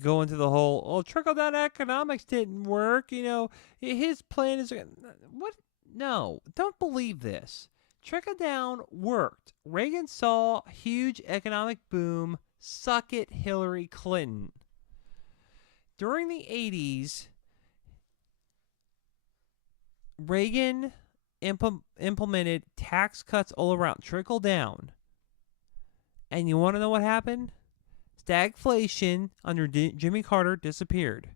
go into the whole, trickle-down economics didn't work. His plan is... What? No, don't believe this. Trickle-down worked. Reagan saw huge economic boom. Suck it, Hillary Clinton. During the 80s, Reagan implemented tax cuts all around. Trickle down. And you want to know what happened? Stagflation under Jimmy Carter disappeared.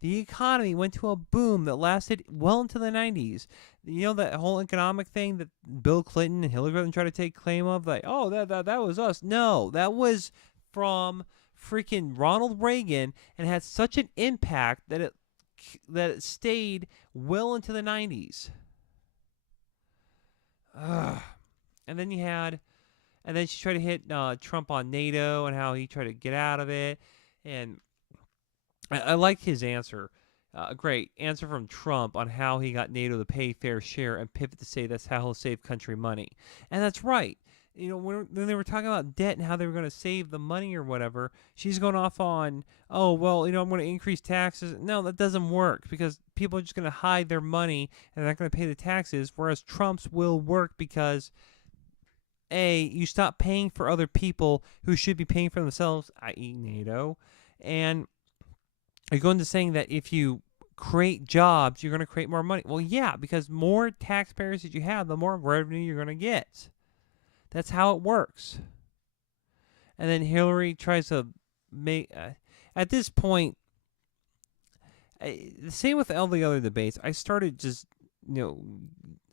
The economy went to a boom that lasted well into the 90s. You know that whole economic thing that Bill Clinton and Hillary Clinton tried to take claim of? Like, that was us. No, that was from freaking Ronald Reagan, and had such an impact that it stayed well into the 90s. And then she tried to hit Trump on NATO and how he tried to get out of it. And I like his answer. Great answer from Trump on how he got NATO to pay fair share and pivot to say that's how he'll save country money. And that's right. When they were talking about debt and how they were going to save the money or whatever, she's going off on, I'm going to increase taxes. No, that doesn't work, because people are just going to hide their money and they're not going to pay the taxes, whereas Trump's will work because, A, you stop paying for other people who should be paying for themselves, i.e. NATO, and you're going to saying that if you create jobs, you're going to create more money. Well, yeah, because more taxpayers that you have, the more revenue you're going to get. That's how it works. And then Hillary tries to make... at this point, the same with all the other debates, I started just, I don't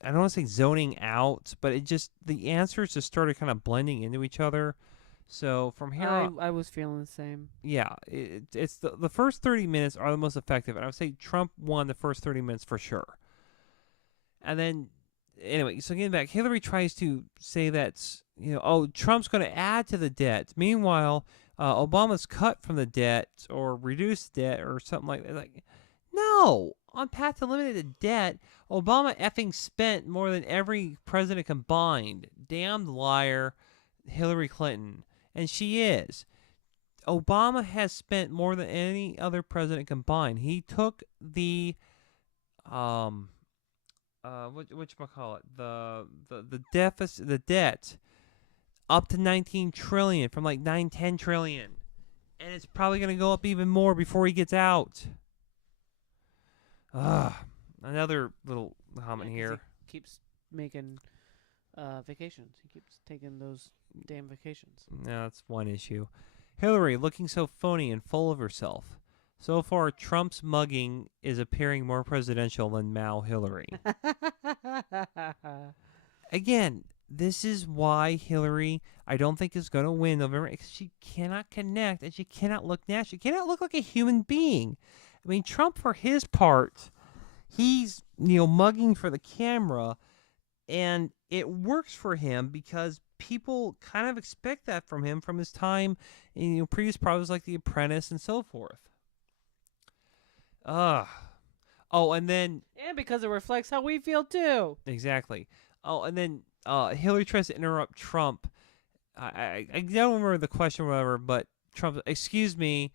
want to say zoning out, but the answers just started kind of blending into each other. So from here on... I was feeling the same. Yeah, it's the first 30 minutes are the most effective, and I would say Trump won the first 30 minutes for sure. And then, anyway, so getting back, Hillary tries to say that, oh, Trump's going to add to the debt. Meanwhile, Obama's cut from the debt or reduced debt or something like that. Like, no, on path to limited debt, Obama effing spent more than every president combined. Damned liar, Hillary Clinton. And she is. Obama has spent more than any other president combined. He took the whatchamacallit, the deficit, the debt up to 19 trillion from like 9-10 trillion. And it's probably going to go up even more before he gets out. Another little comment here. He keeps making vacations. He keeps taking those damn vacations. No, that's one issue. Hillary looking so phony and full of herself. So far, Trump's mugging is appearing more presidential than Mao Hillary. Again, this is why Hillary, I don't think, is going to win November. Because she cannot connect and she cannot look natural. She cannot look like a human being. I mean, Trump, for his part, he's, mugging for the camera, and it works for him because people kind of expect that from him from his time in previous programs like The Apprentice and so forth. Oh, and then... And because it reflects how we feel, too. Exactly. Oh, and then Hillary tries to interrupt Trump. I don't remember the question or whatever, but Trump, excuse me,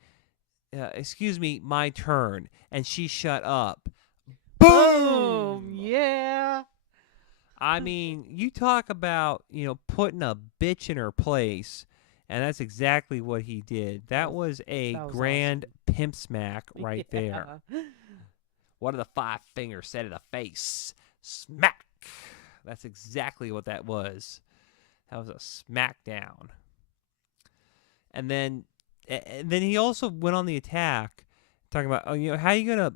my turn. And she shut up. Boom! Yeah! I mean, you talk about, putting a bitch in her place, and that's exactly what he did. That was a grand awesome. pimp smack right there. What did the 5 fingers say to the face? Smack! That's exactly what that was. That was a smackdown. And then he also went on the attack, talking about, how are you gonna,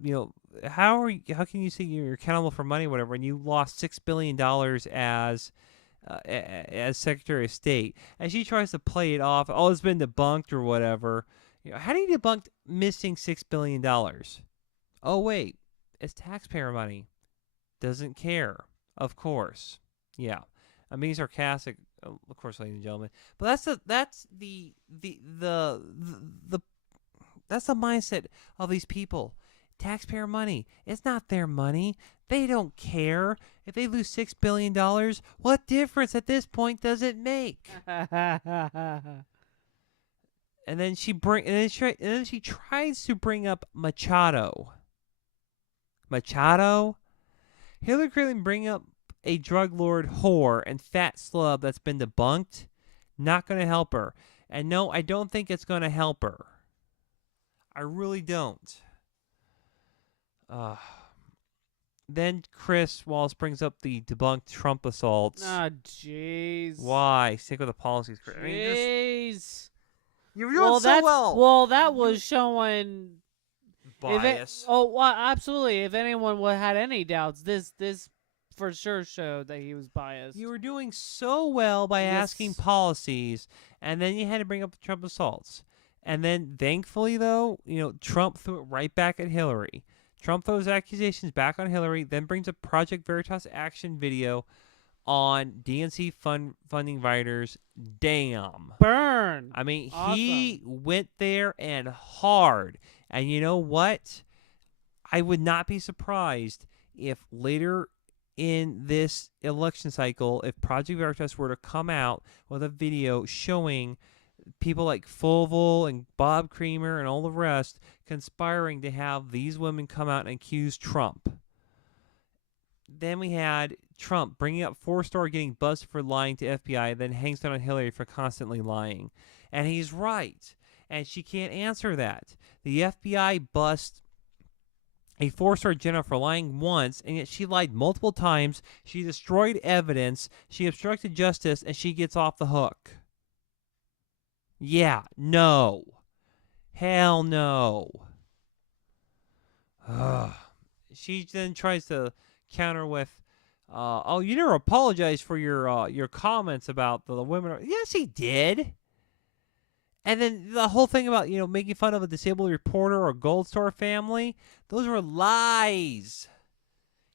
how can you say you're accountable for money, or whatever, and you lost $6 billion as Secretary of State? And she tries to play it off. Oh, it's been debunked or whatever. How do you debunk missing $6 billion? Oh, wait, it's taxpayer money. Doesn't care, of course. Yeah, I'm being sarcastic, of course, ladies and gentlemen. But that's the mindset of these people. Taxpayer money. It's not their money. They don't care. If they lose $6 billion, what difference at this point does it make? And then she tries to bring up Machado. Machado? Hillary Clinton bring up a drug lord whore and fat slub that's been debunked. Not going to help her. And no, I don't think it's going to help her. I really don't. Then Chris Wallace brings up the debunked Trump assaults. Ah, jeez. Why? Stick with the policies, Chris. Jeez. You're doing so well. Well, that was showing bias. Well, absolutely. If anyone had any doubts, this for sure showed that he was biased. You were doing so well by asking policies, and then you had to bring up the Trump assaults. And then, thankfully, though, Trump threw it right back at Hillary. Trump throws accusations back on Hillary, then brings a Project Veritas action video on DNC funding writers. Damn. Burn. I mean, awesome. He went there and hard. And you know what? I would not be surprised if later in this election cycle, if Project Veritas were to come out with a video showing people like Foval and Bob Creamer and all the rest conspiring to have these women come out and accuse Trump. Then we had Trump bringing up 4-star getting busted for lying to FBI, then hangs down on Hillary for constantly lying. And he's right. And she can't answer that. The FBI bust a 4-star general for lying once, and yet she lied multiple times. She destroyed evidence. She obstructed justice, and she gets off the hook. Yeah, no. Hell no. She then tries to counter with, oh, you never apologized for your comments about the women. Yes, he did. And then the whole thing about, making fun of a disabled reporter or Gold Star family, those were lies.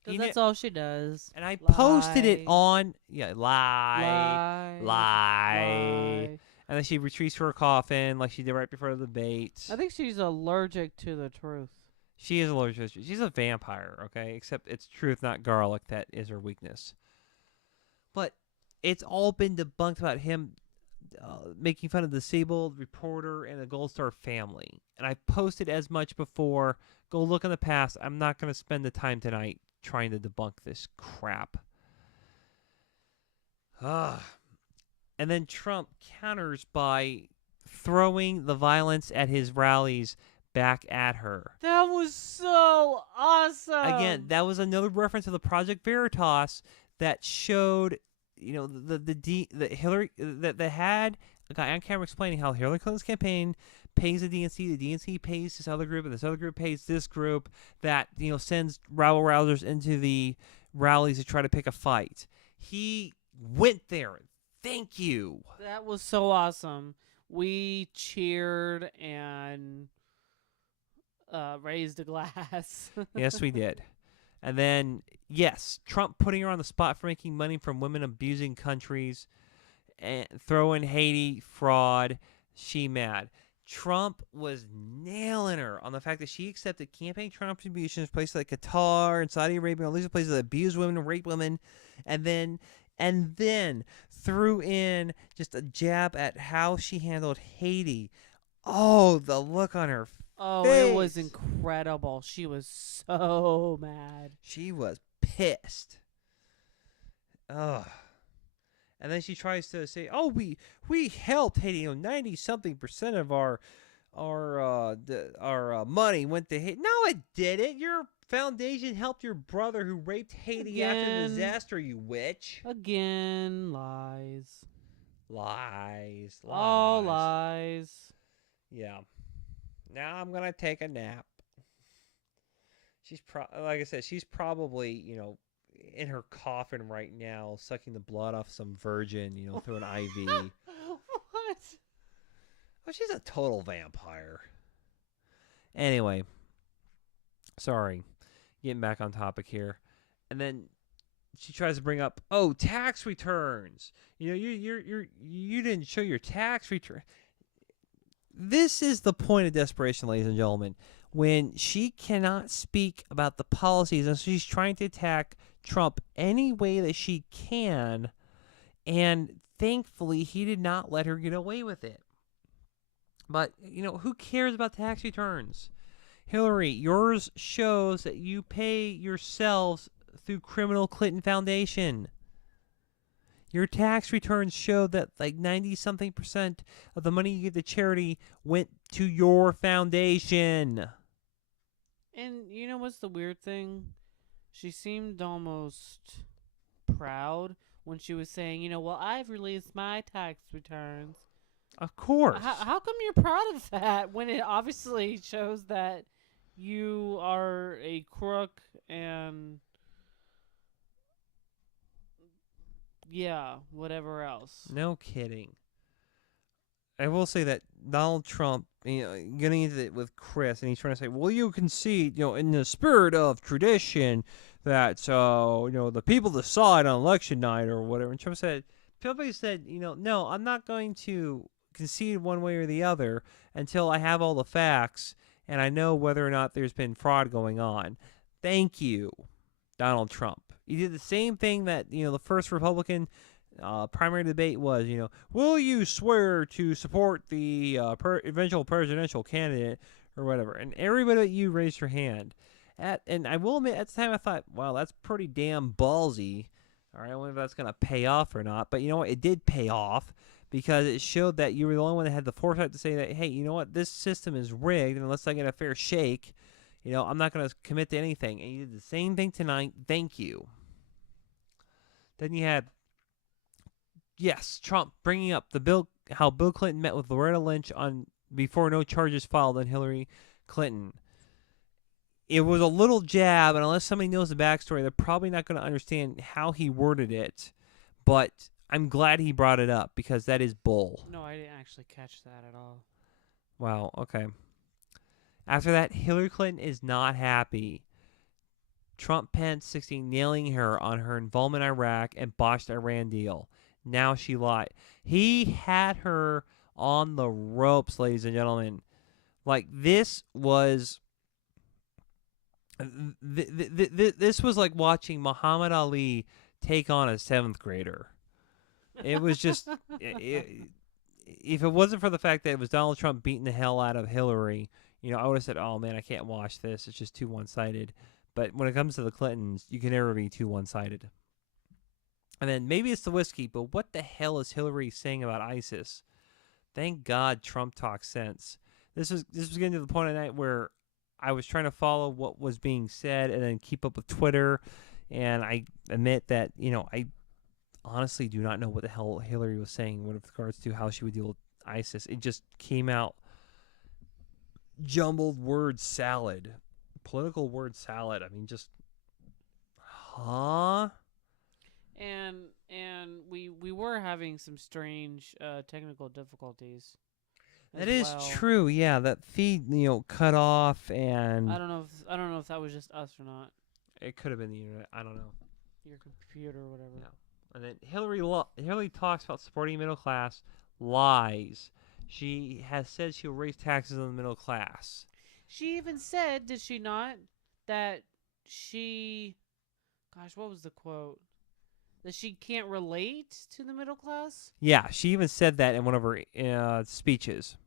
Because that's all she does. And I posted it Lie. on lie. Lie. And then she retreats to her coffin like she did right before the debate. I think she's allergic to the truth. She is allergic. She's a vampire, okay? Except it's truth, not garlic. That is her weakness. But it's all been debunked about him making fun of the disabled reporter and the Gold Star family. And I posted as much before. Go look in the past. I'm not going to spend the time tonight trying to debunk this crap. And then Trump counters by throwing the violence at his rallies back at her. That was so awesome. Again, that was another reference to the Project Veritas that showed, the Hillary that had a guy on camera explaining how Hillary Clinton's campaign pays the DNC pays this other group, and this other group pays this group that sends rabble rousers into the rallies to try to pick a fight. He went there. Thank you. That was so awesome. We cheered and raised a glass. Yes, we did. And then, yes, Trump putting her on the spot for making money from women abusing countries and throwing Haiti fraud. She mad. Trump was nailing her on the fact that she accepted campaign contributions from places like Qatar and Saudi Arabia, all these places that abuse women and rape women, and then threw in just a jab at how she handled Haiti. Oh, the look on her face. Oh, it was incredible. She was so mad. She was pissed. Ugh. And then she tries to say, "Oh, we helped Haiti. 90-something% of our money went to Haiti." No, it didn't. Your foundation helped your brother who raped Haiti after the disaster. You witch. Again, lies. Lies. All lies. Yeah. Now I'm gonna take a nap. She's like I said, she's probably in her coffin right now, sucking the blood off some virgin, through an IV. What? Oh, she's a total vampire. Anyway, sorry, getting back on topic here, and then she tries to bring up, tax returns. You didn't show your tax return. This is the point of desperation, ladies and gentlemen, when she cannot speak about the policies, and so she's trying to attack Trump any way that she can, and thankfully he did not let her get away with it. But, who cares about tax returns? Hillary, yours shows that you pay yourselves through criminal Clinton Foundation. Your tax returns show that 90-something% of the money you give to charity went to your foundation. And you know what's the weird thing? She seemed almost proud when she was saying, well, I've released my tax returns. Of course. How come you're proud of that when it obviously shows that you are a crook and... yeah, whatever else. No kidding. I will say that Donald Trump, getting into it with Chris, and he's trying to say, well, you concede, in the spirit of tradition that, the people decide on election night or whatever. And Trump said, no, I'm not going to concede one way or the other until I have all the facts and I know whether or not there's been fraud going on. Thank you, Donald Trump. He did the same thing that, the first Republican primary debate was, will you swear to support the eventual presidential candidate or whatever? And everybody but you raised your hand. And I will admit, at the time I thought, wow, that's pretty damn ballsy. All right, I wonder if that's going to pay off or not. But you know what? It did pay off because it showed that you were the only one that had the foresight to say that, hey, you know what? This system is rigged, and unless I get a fair shake, I'm not going to commit to anything. And you did the same thing tonight. Thank you. Then you had, Trump bringing up how Bill Clinton met with Loretta Lynch before no charges filed on Hillary Clinton. It was a little jab, and unless somebody knows the backstory, they're probably not going to understand how he worded it. But I'm glad he brought it up because that is bull. No, I didn't actually catch that at all. Wow, okay. After that, Hillary Clinton is not happy. Trump Pence 16 nailing her on her involvement in Iraq and botched Iran deal. Now she lied. He had her on the ropes, ladies and gentlemen. Like this was this was like watching Muhammad Ali take on a 7th grader. It was just if it wasn't for the fact that it was Donald Trump beating the hell out of Hillary, I would have said, "Oh man, I can't watch this. It's just too one-sided." But when it comes to the Clintons, you can never be too one-sided. And then maybe it's the whiskey, but what the hell is Hillary saying about ISIS? Thank God Trump talks sense. This was getting to the point of night where I was trying to follow what was being said and then keep up with Twitter, and I admit that I honestly do not know what the hell Hillary was saying with regards to how she would deal with ISIS. It just came out jumbled word salad, political word salad. I mean, just huh? And we were having some strange technical difficulties. That is true. Yeah, that feed cut off, and I don't know if that was just us or not. It could have been the internet. I don't know. Your computer or whatever. No. And then Hillary talks about supporting middle class. Lies. She has said she'll raise taxes on the middle class. She even said, did she not, that she... Gosh, what was the quote? That she can't relate to the middle class? Yeah, she even said that in one of her speeches.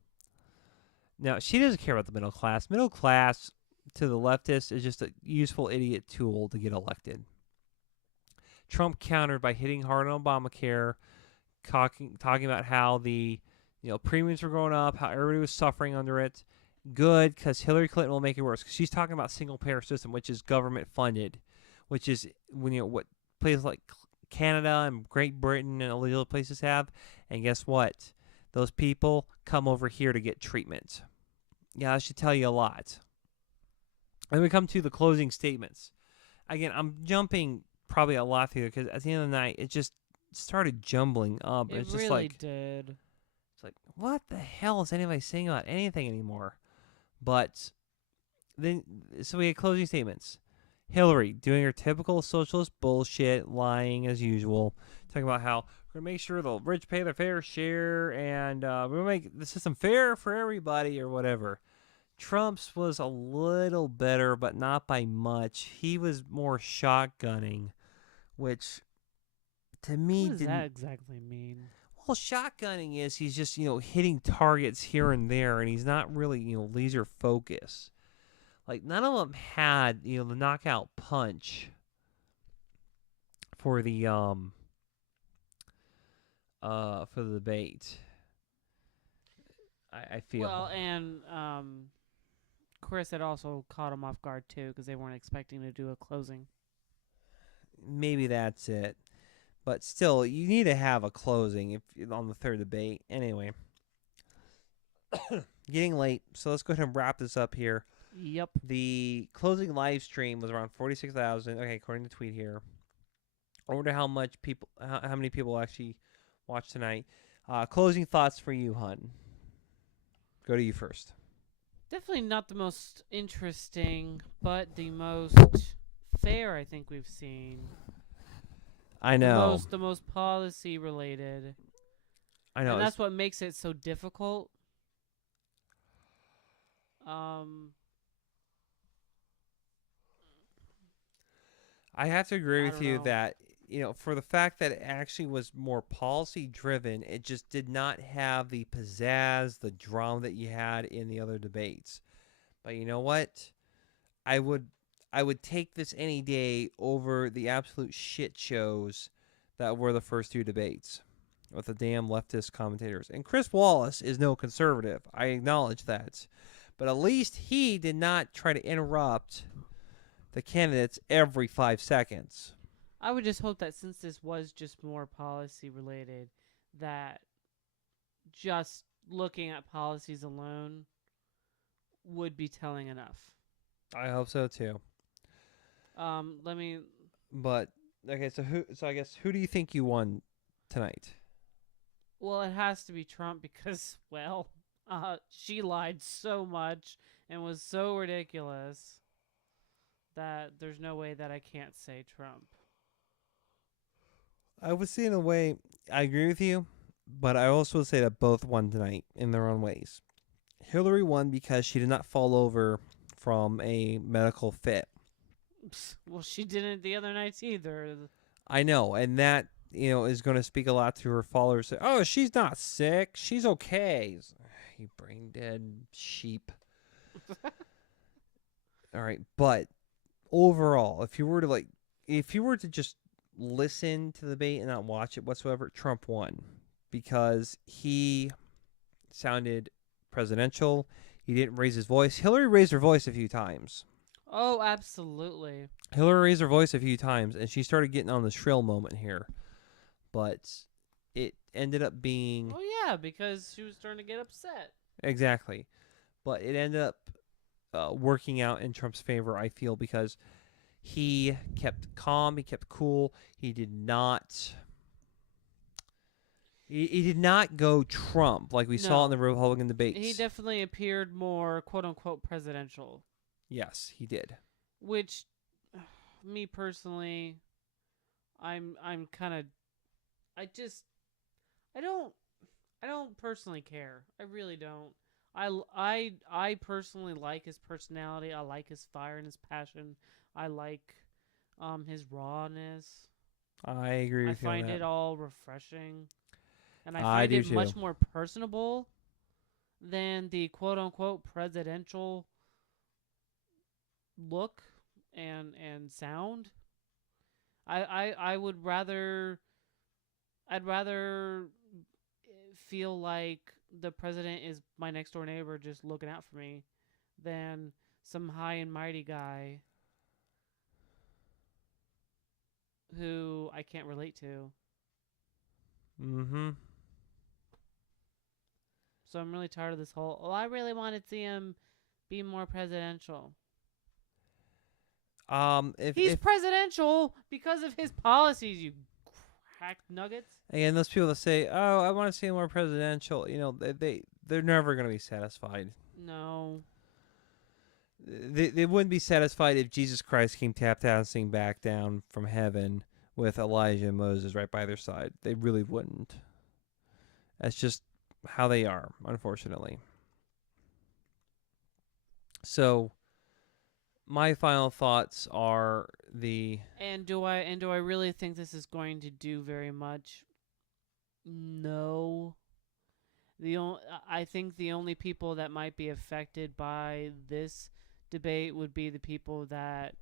Now, she doesn't care about the middle class. Middle class, to the leftists, is just a useful idiot tool to get elected. Trump countered by hitting hard on Obamacare, talking about how the premiums were going up, how everybody was suffering under it. Good, because Hillary Clinton will make it worse. 'Cause she's talking about single-payer system, which is government-funded, which is what places like Canada and Great Britain and all these other places have. And guess what? Those people come over here to get treatment. Yeah, that should tell you a lot. And we come to the closing statements. Again, I'm jumping probably a lot through because at the end of the night, it just started jumbling up. It It's just really like did. It's like, what the hell is anybody saying about anything anymore? But then, so we had closing statements. Hillary doing her typical socialist bullshit, lying as usual, talking about how we're going to make sure the rich pay their fair share and we're going to make the system fair for everybody or whatever. Trump's was a little better, but not by much. He was more shotgunning, which to me What does didn't. that exactly mean? Well, shotgunning is he's just, hitting targets here and there, and he's not really, laser focus. Like, none of them had, the knockout punch for the debate. I feel. Well, and Chris had also caught him off guard too because they weren't expecting to do a closing. Maybe that's it. But still, you need to have a closing if on the third debate. Anyway, getting late, so let's go ahead and wrap this up here. Yep. The closing live stream was around 46,000. Okay, according to the tweet here. I wonder how many people actually watched tonight. Closing thoughts for you, Hun. Go to you first. Definitely not the most interesting, but the most fair I think we've seen. I know. The most policy related. I know. And that's what makes it so difficult. I have to agree with you know. that, for the fact that it actually was more policy driven, it just did not have the pizzazz, the drama that you had in the other debates. But you know what? I would take this any day over the absolute shit shows that were the first two debates with the damn leftist commentators. And Chris Wallace is no conservative. I acknowledge that. But at least he did not try to interrupt the candidates every 5 seconds. I would just hope that since this was just more policy related, that just looking at policies alone would be telling enough. I hope so too. Let me. But okay, so I guess who do you think you won tonight? Well, it has to be Trump because, well, she lied so much and was so ridiculous that there's no way that I can't say Trump. I would say in a way, I agree with you, but I also would say that both won tonight in their own ways. Hillary won because she did not fall over from a medical fit. Well, she didn't the other nights either. I know, and that is going to speak a lot to her followers. Say, oh, she's not sick. She's okay. You brain dead sheep. All right, but overall, if you were to just listen to the debate and not watch it whatsoever, Trump won because he sounded presidential. He didn't raise his voice. Hillary raised her voice a few times. Oh, absolutely. Hillary raised her voice a few times, and she started getting on the shrill moment here. But it ended up being... Oh, yeah, because she was starting to get upset. Exactly. But it ended up working out in Trump's favor, I feel, because he kept calm, he kept cool, he did not... He did not go Trump like we saw in the Republican debates. He definitely appeared more, quote-unquote, presidential. Yes, he did. Which, me personally, I'm kind of, I don't personally care. I really don't. I personally like his personality. I like his fire and his passion. I like his rawness. I agree with you on I find that. it all refreshing. And I find it much more personable than the quote-unquote presidential look and sound. I would rather feel like the president is my next door neighbor just looking out for me than some high and mighty guy who I can't relate to. Mm-hmm. So I'm really tired of this whole, I really want to see him be more presidential. He's presidential because of his policies, you crack nuggets. And those people that say, "Oh, I want to see him more presidential," they're never going to be satisfied. No. They wouldn't be satisfied if Jesus Christ came tap dancing back down from heaven with Elijah and Moses right by their side. They really wouldn't. That's just how they are, unfortunately. So my final thoughts are And do I really think this is going to do very much? No. I think the only people that might be affected by this debate would be the people that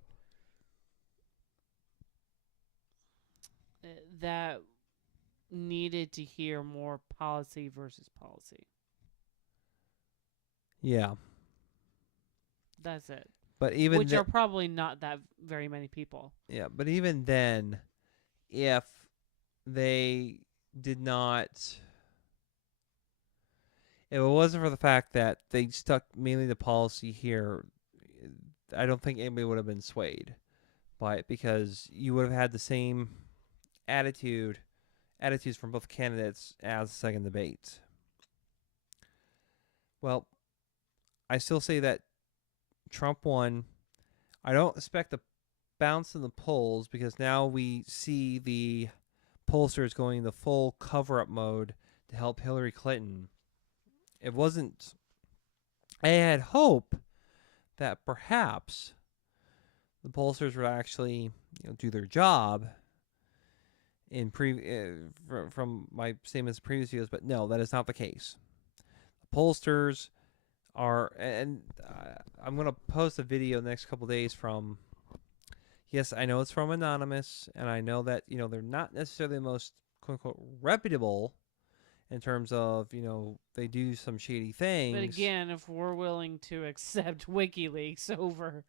needed to hear more policy versus policy. Yeah. That's it. But even which are probably not that very many people. Yeah, but even then, if they did not, if it wasn't for the fact that they stuck mainly to policy here, I don't think anybody would have been swayed by it because you would have had the same attitudes from both candidates as the second debate. Well, I still say that Trump won. I don't expect a bounce in the polls because now we see the pollsters going the full cover-up mode to help Hillary Clinton. It wasn't... I had hope that perhaps the pollsters would actually do their job in from my statements in previous videos, but no, that is not the case. The pollsters are, and I'm going to post a video the next couple days from, yes, I know it's from Anonymous, and I know that, they're not necessarily the most, quote-unquote, reputable in terms of, they do some shady things. But again, if we're willing to accept WikiLeaks over...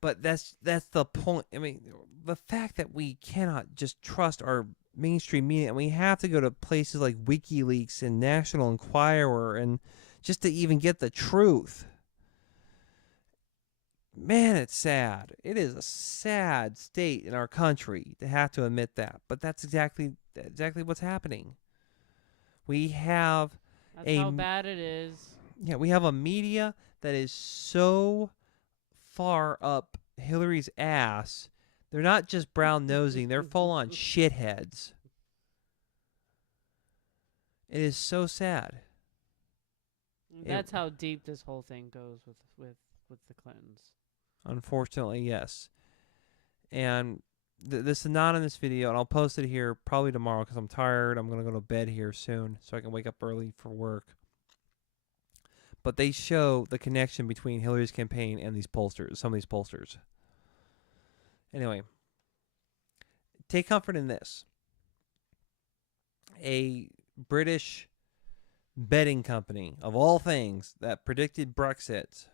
But that's the point. I mean, the fact that we cannot just trust our mainstream media, and we have to go to places like WikiLeaks and National Enquirer and just to even get the truth. Man, it's sad. It is a sad state in our country to have to admit that. But that's exactly what's happening. We have That's how bad it is. Yeah, we have a media that is so far up Hillary's ass, they're not just brown nosing, they're full on shitheads. It is so sad. That's how deep this whole thing goes with the Clintons. Unfortunately, yes. And this anonymous video, and I'll post it here probably tomorrow because I'm tired. I'm going to go to bed here soon so I can wake up early for work. But they show the connection between Hillary's campaign and these pollsters, some of these pollsters. Anyway, take comfort in this. A British betting company, of all things, that predicted Brexit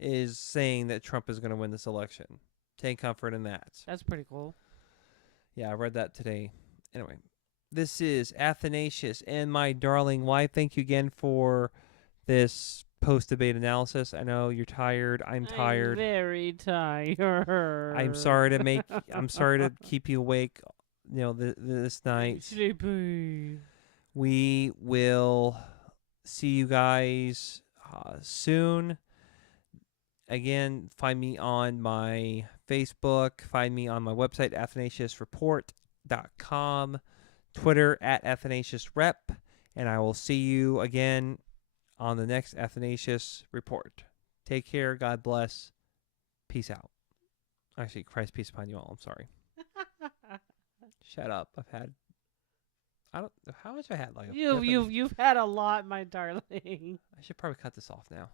is saying that Trump is going to win this election. Take comfort in that. That's pretty cool. Yeah, I read that today. Anyway, this is Athanasius and my darling wife. Thank you again for this post-debate analysis. I know you're tired. I'm tired. I'm very tired. I'm sorry to keep you awake, this night. Sleepy. We will see you guys soon. Again, find me on my Facebook. Find me on my website, athanasiusreport.com. Twitter, @athanasiusrep. And I will see you again on the next Athanasius Report. Take care. God bless. Peace out. Actually, Christ peace upon you all. I'm sorry. Shut up. How much I had? Like you've had a lot, my darling. I should probably cut this off now.